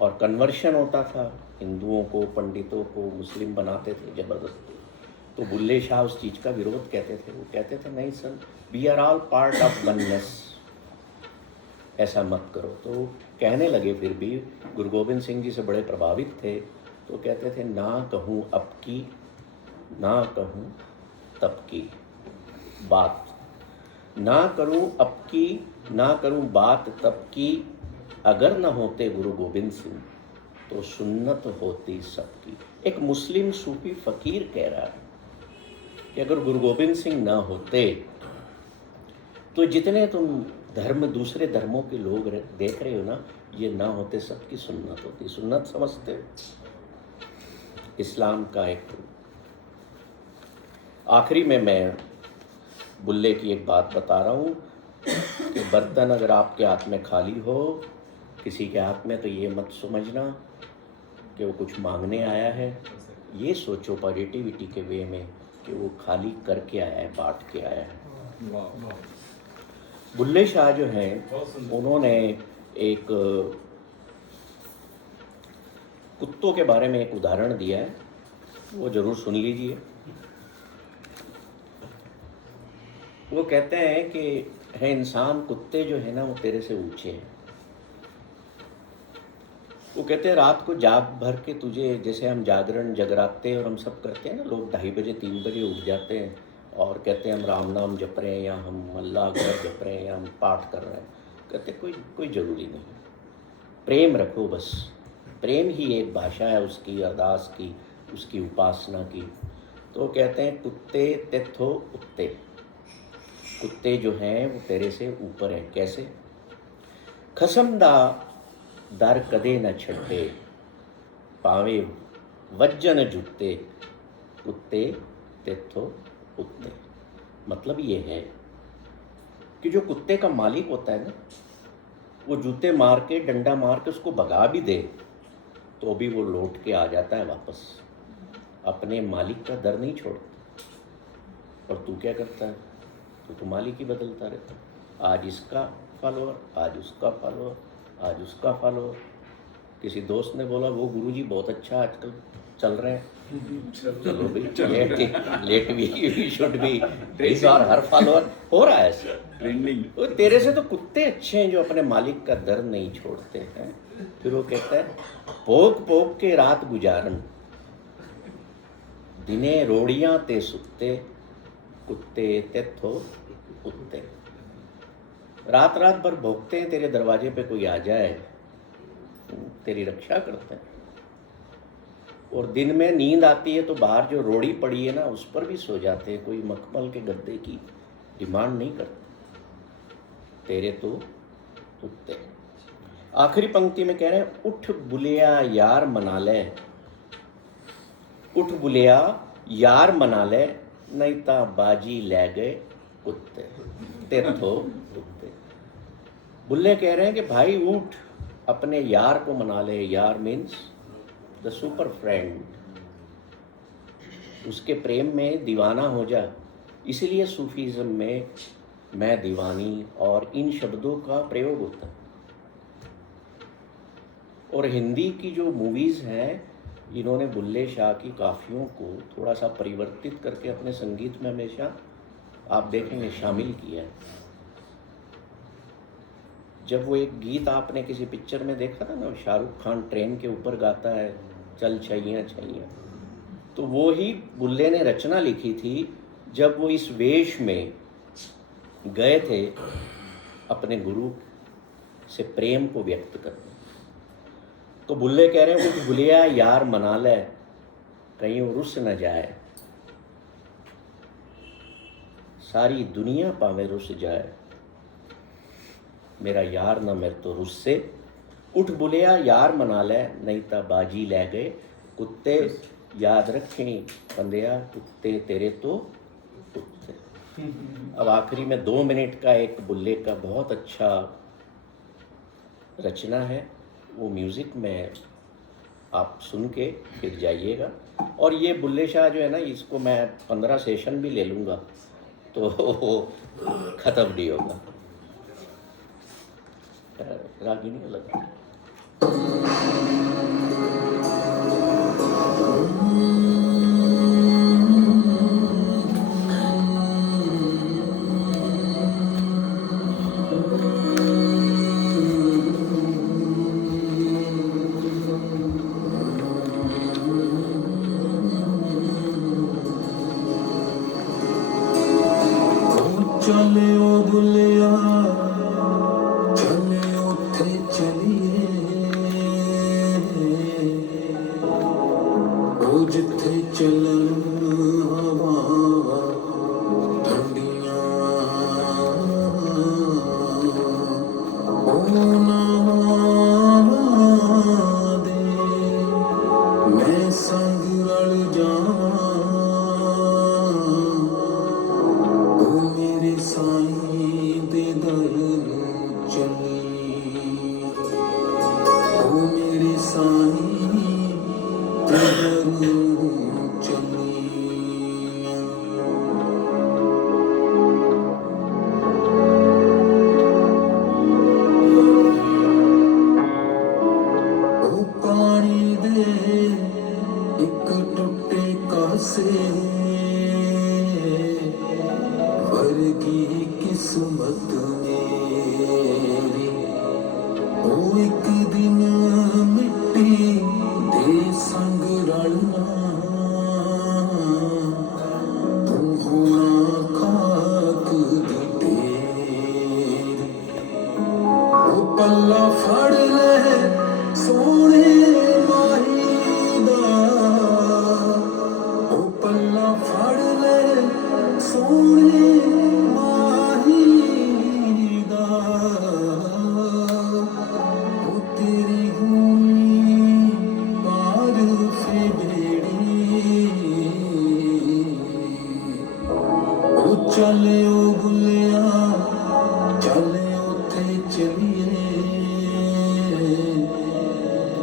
और कन्वर्शन होता था, हिंदुओं को, पंडितों को मुस्लिम बनाते थे ज़बरदस्ती। तो बुल्ले शाह उस चीज़ का विरोध कहते थे। वो कहते थे नहीं sir, we are all part of oneness, ऐसा मत करो। तो कहने लगे, फिर भी गुरु गोबिंद सिंह जी से बड़े प्रभावित थे, तो कहते थे ना कहूँ अब की, ना कहूँ तब की बात, ना करूँ अब की, ना करूँ बात तब की, अगर न होते गुरु गोबिंद सिंह तो सुन्नत होती सबकी। एक मुस्लिम सूफी फ़कीर कह रहा है कि अगर गुरु गोबिंद सिंह ना होते तो जितने तुम धर्म, दूसरे धर्मों के लोग देख रहे हो ना, ये ना होते, सबकी सुन्नत होती। सुन्नत समझते हो? इस्लाम का एक। आखिरी में मैं बुल्ले की एक बात बता रहा हूँ कि बर्तन अगर आपके हाथ में खाली हो, किसी के हाथ में, तो ये मत समझना कि वो कुछ मांगने आया है। ये सोचो पॉजिटिविटी के वे में कि वो खाली करके आया है, बांट के आया है। वाह। बुल्ले शाह जो हैं, उन्होंने एक कुत्तों के बारे में एक उदाहरण दिया है, वो ज़रूर सुन लीजिए। वो कहते हैं कि है इंसान, कुत्ते जो है ना वो तेरे से ऊंचे हैं। वो कहते हैं रात को जाग भर के तुझे, जैसे हम जागरण, जगराते और हम सब करते हैं ना, लोग 2:30 बजे 3 बजे उठ जाते हैं और कहते हैं हम राम नाम जप रहे हैं, या हम अल्लाह अकबर जप रहे हैं, या हम पाठ कर रहे हैं। कहते कोई ज़रूरी नहीं, प्रेम रखो बस। प्रेम ही एक भाषा है उसकी, अरदास की, उसकी उपासना की। तो कहते हैं कुत्ते तेथो उत्ते, कुत्ते जो हैं वो तेरे से ऊपर हैं। कैसे? खसमदा दर कदे न छड्डे, पावे वज्जन जुत्ते, कुत्ते तेथो उत्ते। मतलब ये है कि जो कुत्ते का मालिक होता है ना, वो जूते मार के, डंडा मार के उसको भगा भी दे तो भी वो लौट के आ जाता है वापस। अपने मालिक का दर नहीं छोड़ता। और तू क्या करता है? तो मालिक ही बदलता रहता है। आज इसका फॉलोअर, आज उसका फॉलोअर, आज उसका फॉलोअर। किसी दोस्त ने बोला वो गुरुजी बहुत अच्छा आजकल चल रहे हैं। चलो भाई, लेट भी शुड भी, इस और हर फॉलोअर हो रहा है ऐसा ट्रेंडिंग। वो तेरे से तो कुत्ते अच्छे हैं जो अपने मालिक का दर नहीं छोड़ते हैं। फिर वो कहता है पोक पोक के रात गुजारन, दिने रोड़ियां ते सुत्ते, कुत्ते तेथो उत्ते। रात रात भर भोगते हैं तेरे दरवाजे पे, कोई आ जाए तेरी रक्षा करते हैं। और दिन में नींद आती है तो बाहर जो रोड़ी पड़ी है ना उस पर भी सो जाते हैं, कोई मखमल के गद्दे की डिमांड नहीं करते। तेरे तो कुत्ते। आखिरी पंक्ति में कह रहे हैं उठ बुलिया यार मना ले, उठ बुलिया यार मना ले, नहीं ता बाजी ले गए कुत्ते, तेरे तो कुत्ते। बुल्ले कह रहे हैं कि भाई उठ, अपने यार को मना ले। यार मीन्स द सुपर फ्रेंड, उसके प्रेम में दीवाना हो जा। इसीलिए सूफीज़म में मैं दीवानी और इन शब्दों का प्रयोग होता है। और हिंदी की जो मूवीज़ हैं, इन्होंने बुल्ले शाह की काफ़ियों को थोड़ा सा परिवर्तित करके अपने संगीत में हमेशा आप देखेंगे शामिल किया है। जब वो एक गीत आपने किसी पिक्चर में देखा था ना, शाहरुख खान ट्रेन के ऊपर गाता है चल छैया छैया, तो वो ही बुल्ले ने रचना लिखी थी जब वो इस वेश में गए थे अपने गुरु से प्रेम को व्यक्त करने। तो बुल्ले कह रहे हैं वो बुलिया यार मना ले, कहीं वो रुस न जाए, सारी दुनिया पावे रुस जाए, मेरा यार ना मेरे तो रुस से। उठ बुलिया यार मना ले, नहीं ता बाजी ले गए कुत्ते। याद रखें बंदिया, कुत्ते तेरे तो कुत्ते। अब आखिरी में 2 मिनट का एक बुल्ले का बहुत अच्छा रचना है, वो म्यूज़िक में आप सुन के फिर जाइएगा। और ये बुल्ले शाह जो है ना, इसको मैं 15 सेशन भी ले लूँगा, तो वो ख़त्म नहीं होगा। रागिनी लगा चले ओ बुलिया चले उथे चलिए ओ जिथे चलन हवा ठंडियां ओ नावा दे मैं संग रल जावां ओ मेरे साईं दे दर नूं चली ओ मेरे साईं दे दर नूं चली ओ पानी दे एक टुटे कासे वर्गी किस्मत मेरी ओ एक दिन मिट्टी दे संग रलना तू होना खाक दी ढेरी ओ पल्ला फड़ ले सोने माही दा ओ पल्ला फड़ ले सोने माही दा ओ तेरी हुई पार फेबेड़ी ओ चले ओ बुलिया चले उथे चलिए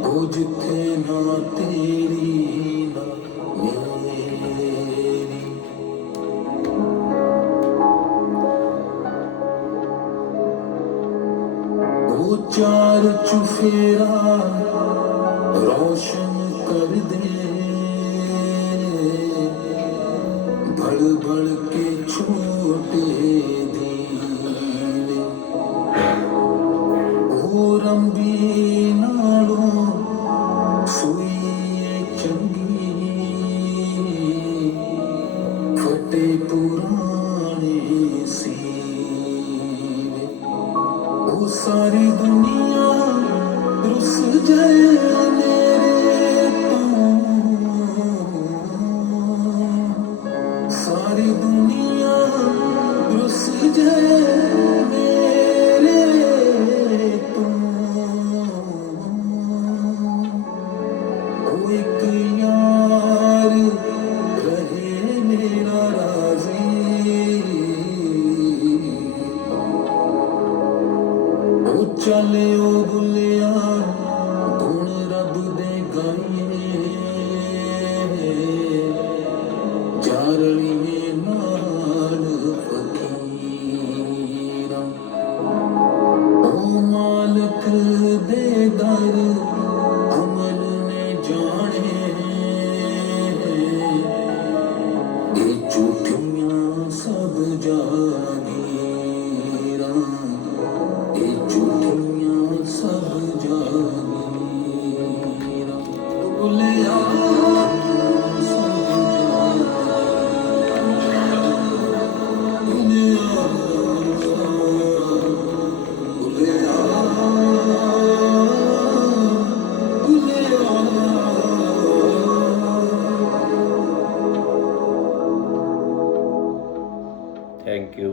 ओ जिथे ना तेरी ना मेरी ओ चार चुफेरा रोशन कर दे बड़ बड़ के छोटे दीने ओ रंबी नालों सुई चंगी फटे पुराने सीने ओ सारी दुनिया रुस जाए मेरे तो सारी दुनिया रुस जाए मेरे तो ओ एक यार रहे मेरा राजी ओ चले ओ बुलिया गुण रब दे गाइए जारलीए नाल फकीरा ओ मालक दे दर अमल ने जाने ए झूठियां सब जागीरा ए झूठियां सब जागीरा बुलिया सब जागीरा बुलिया थैंक यू।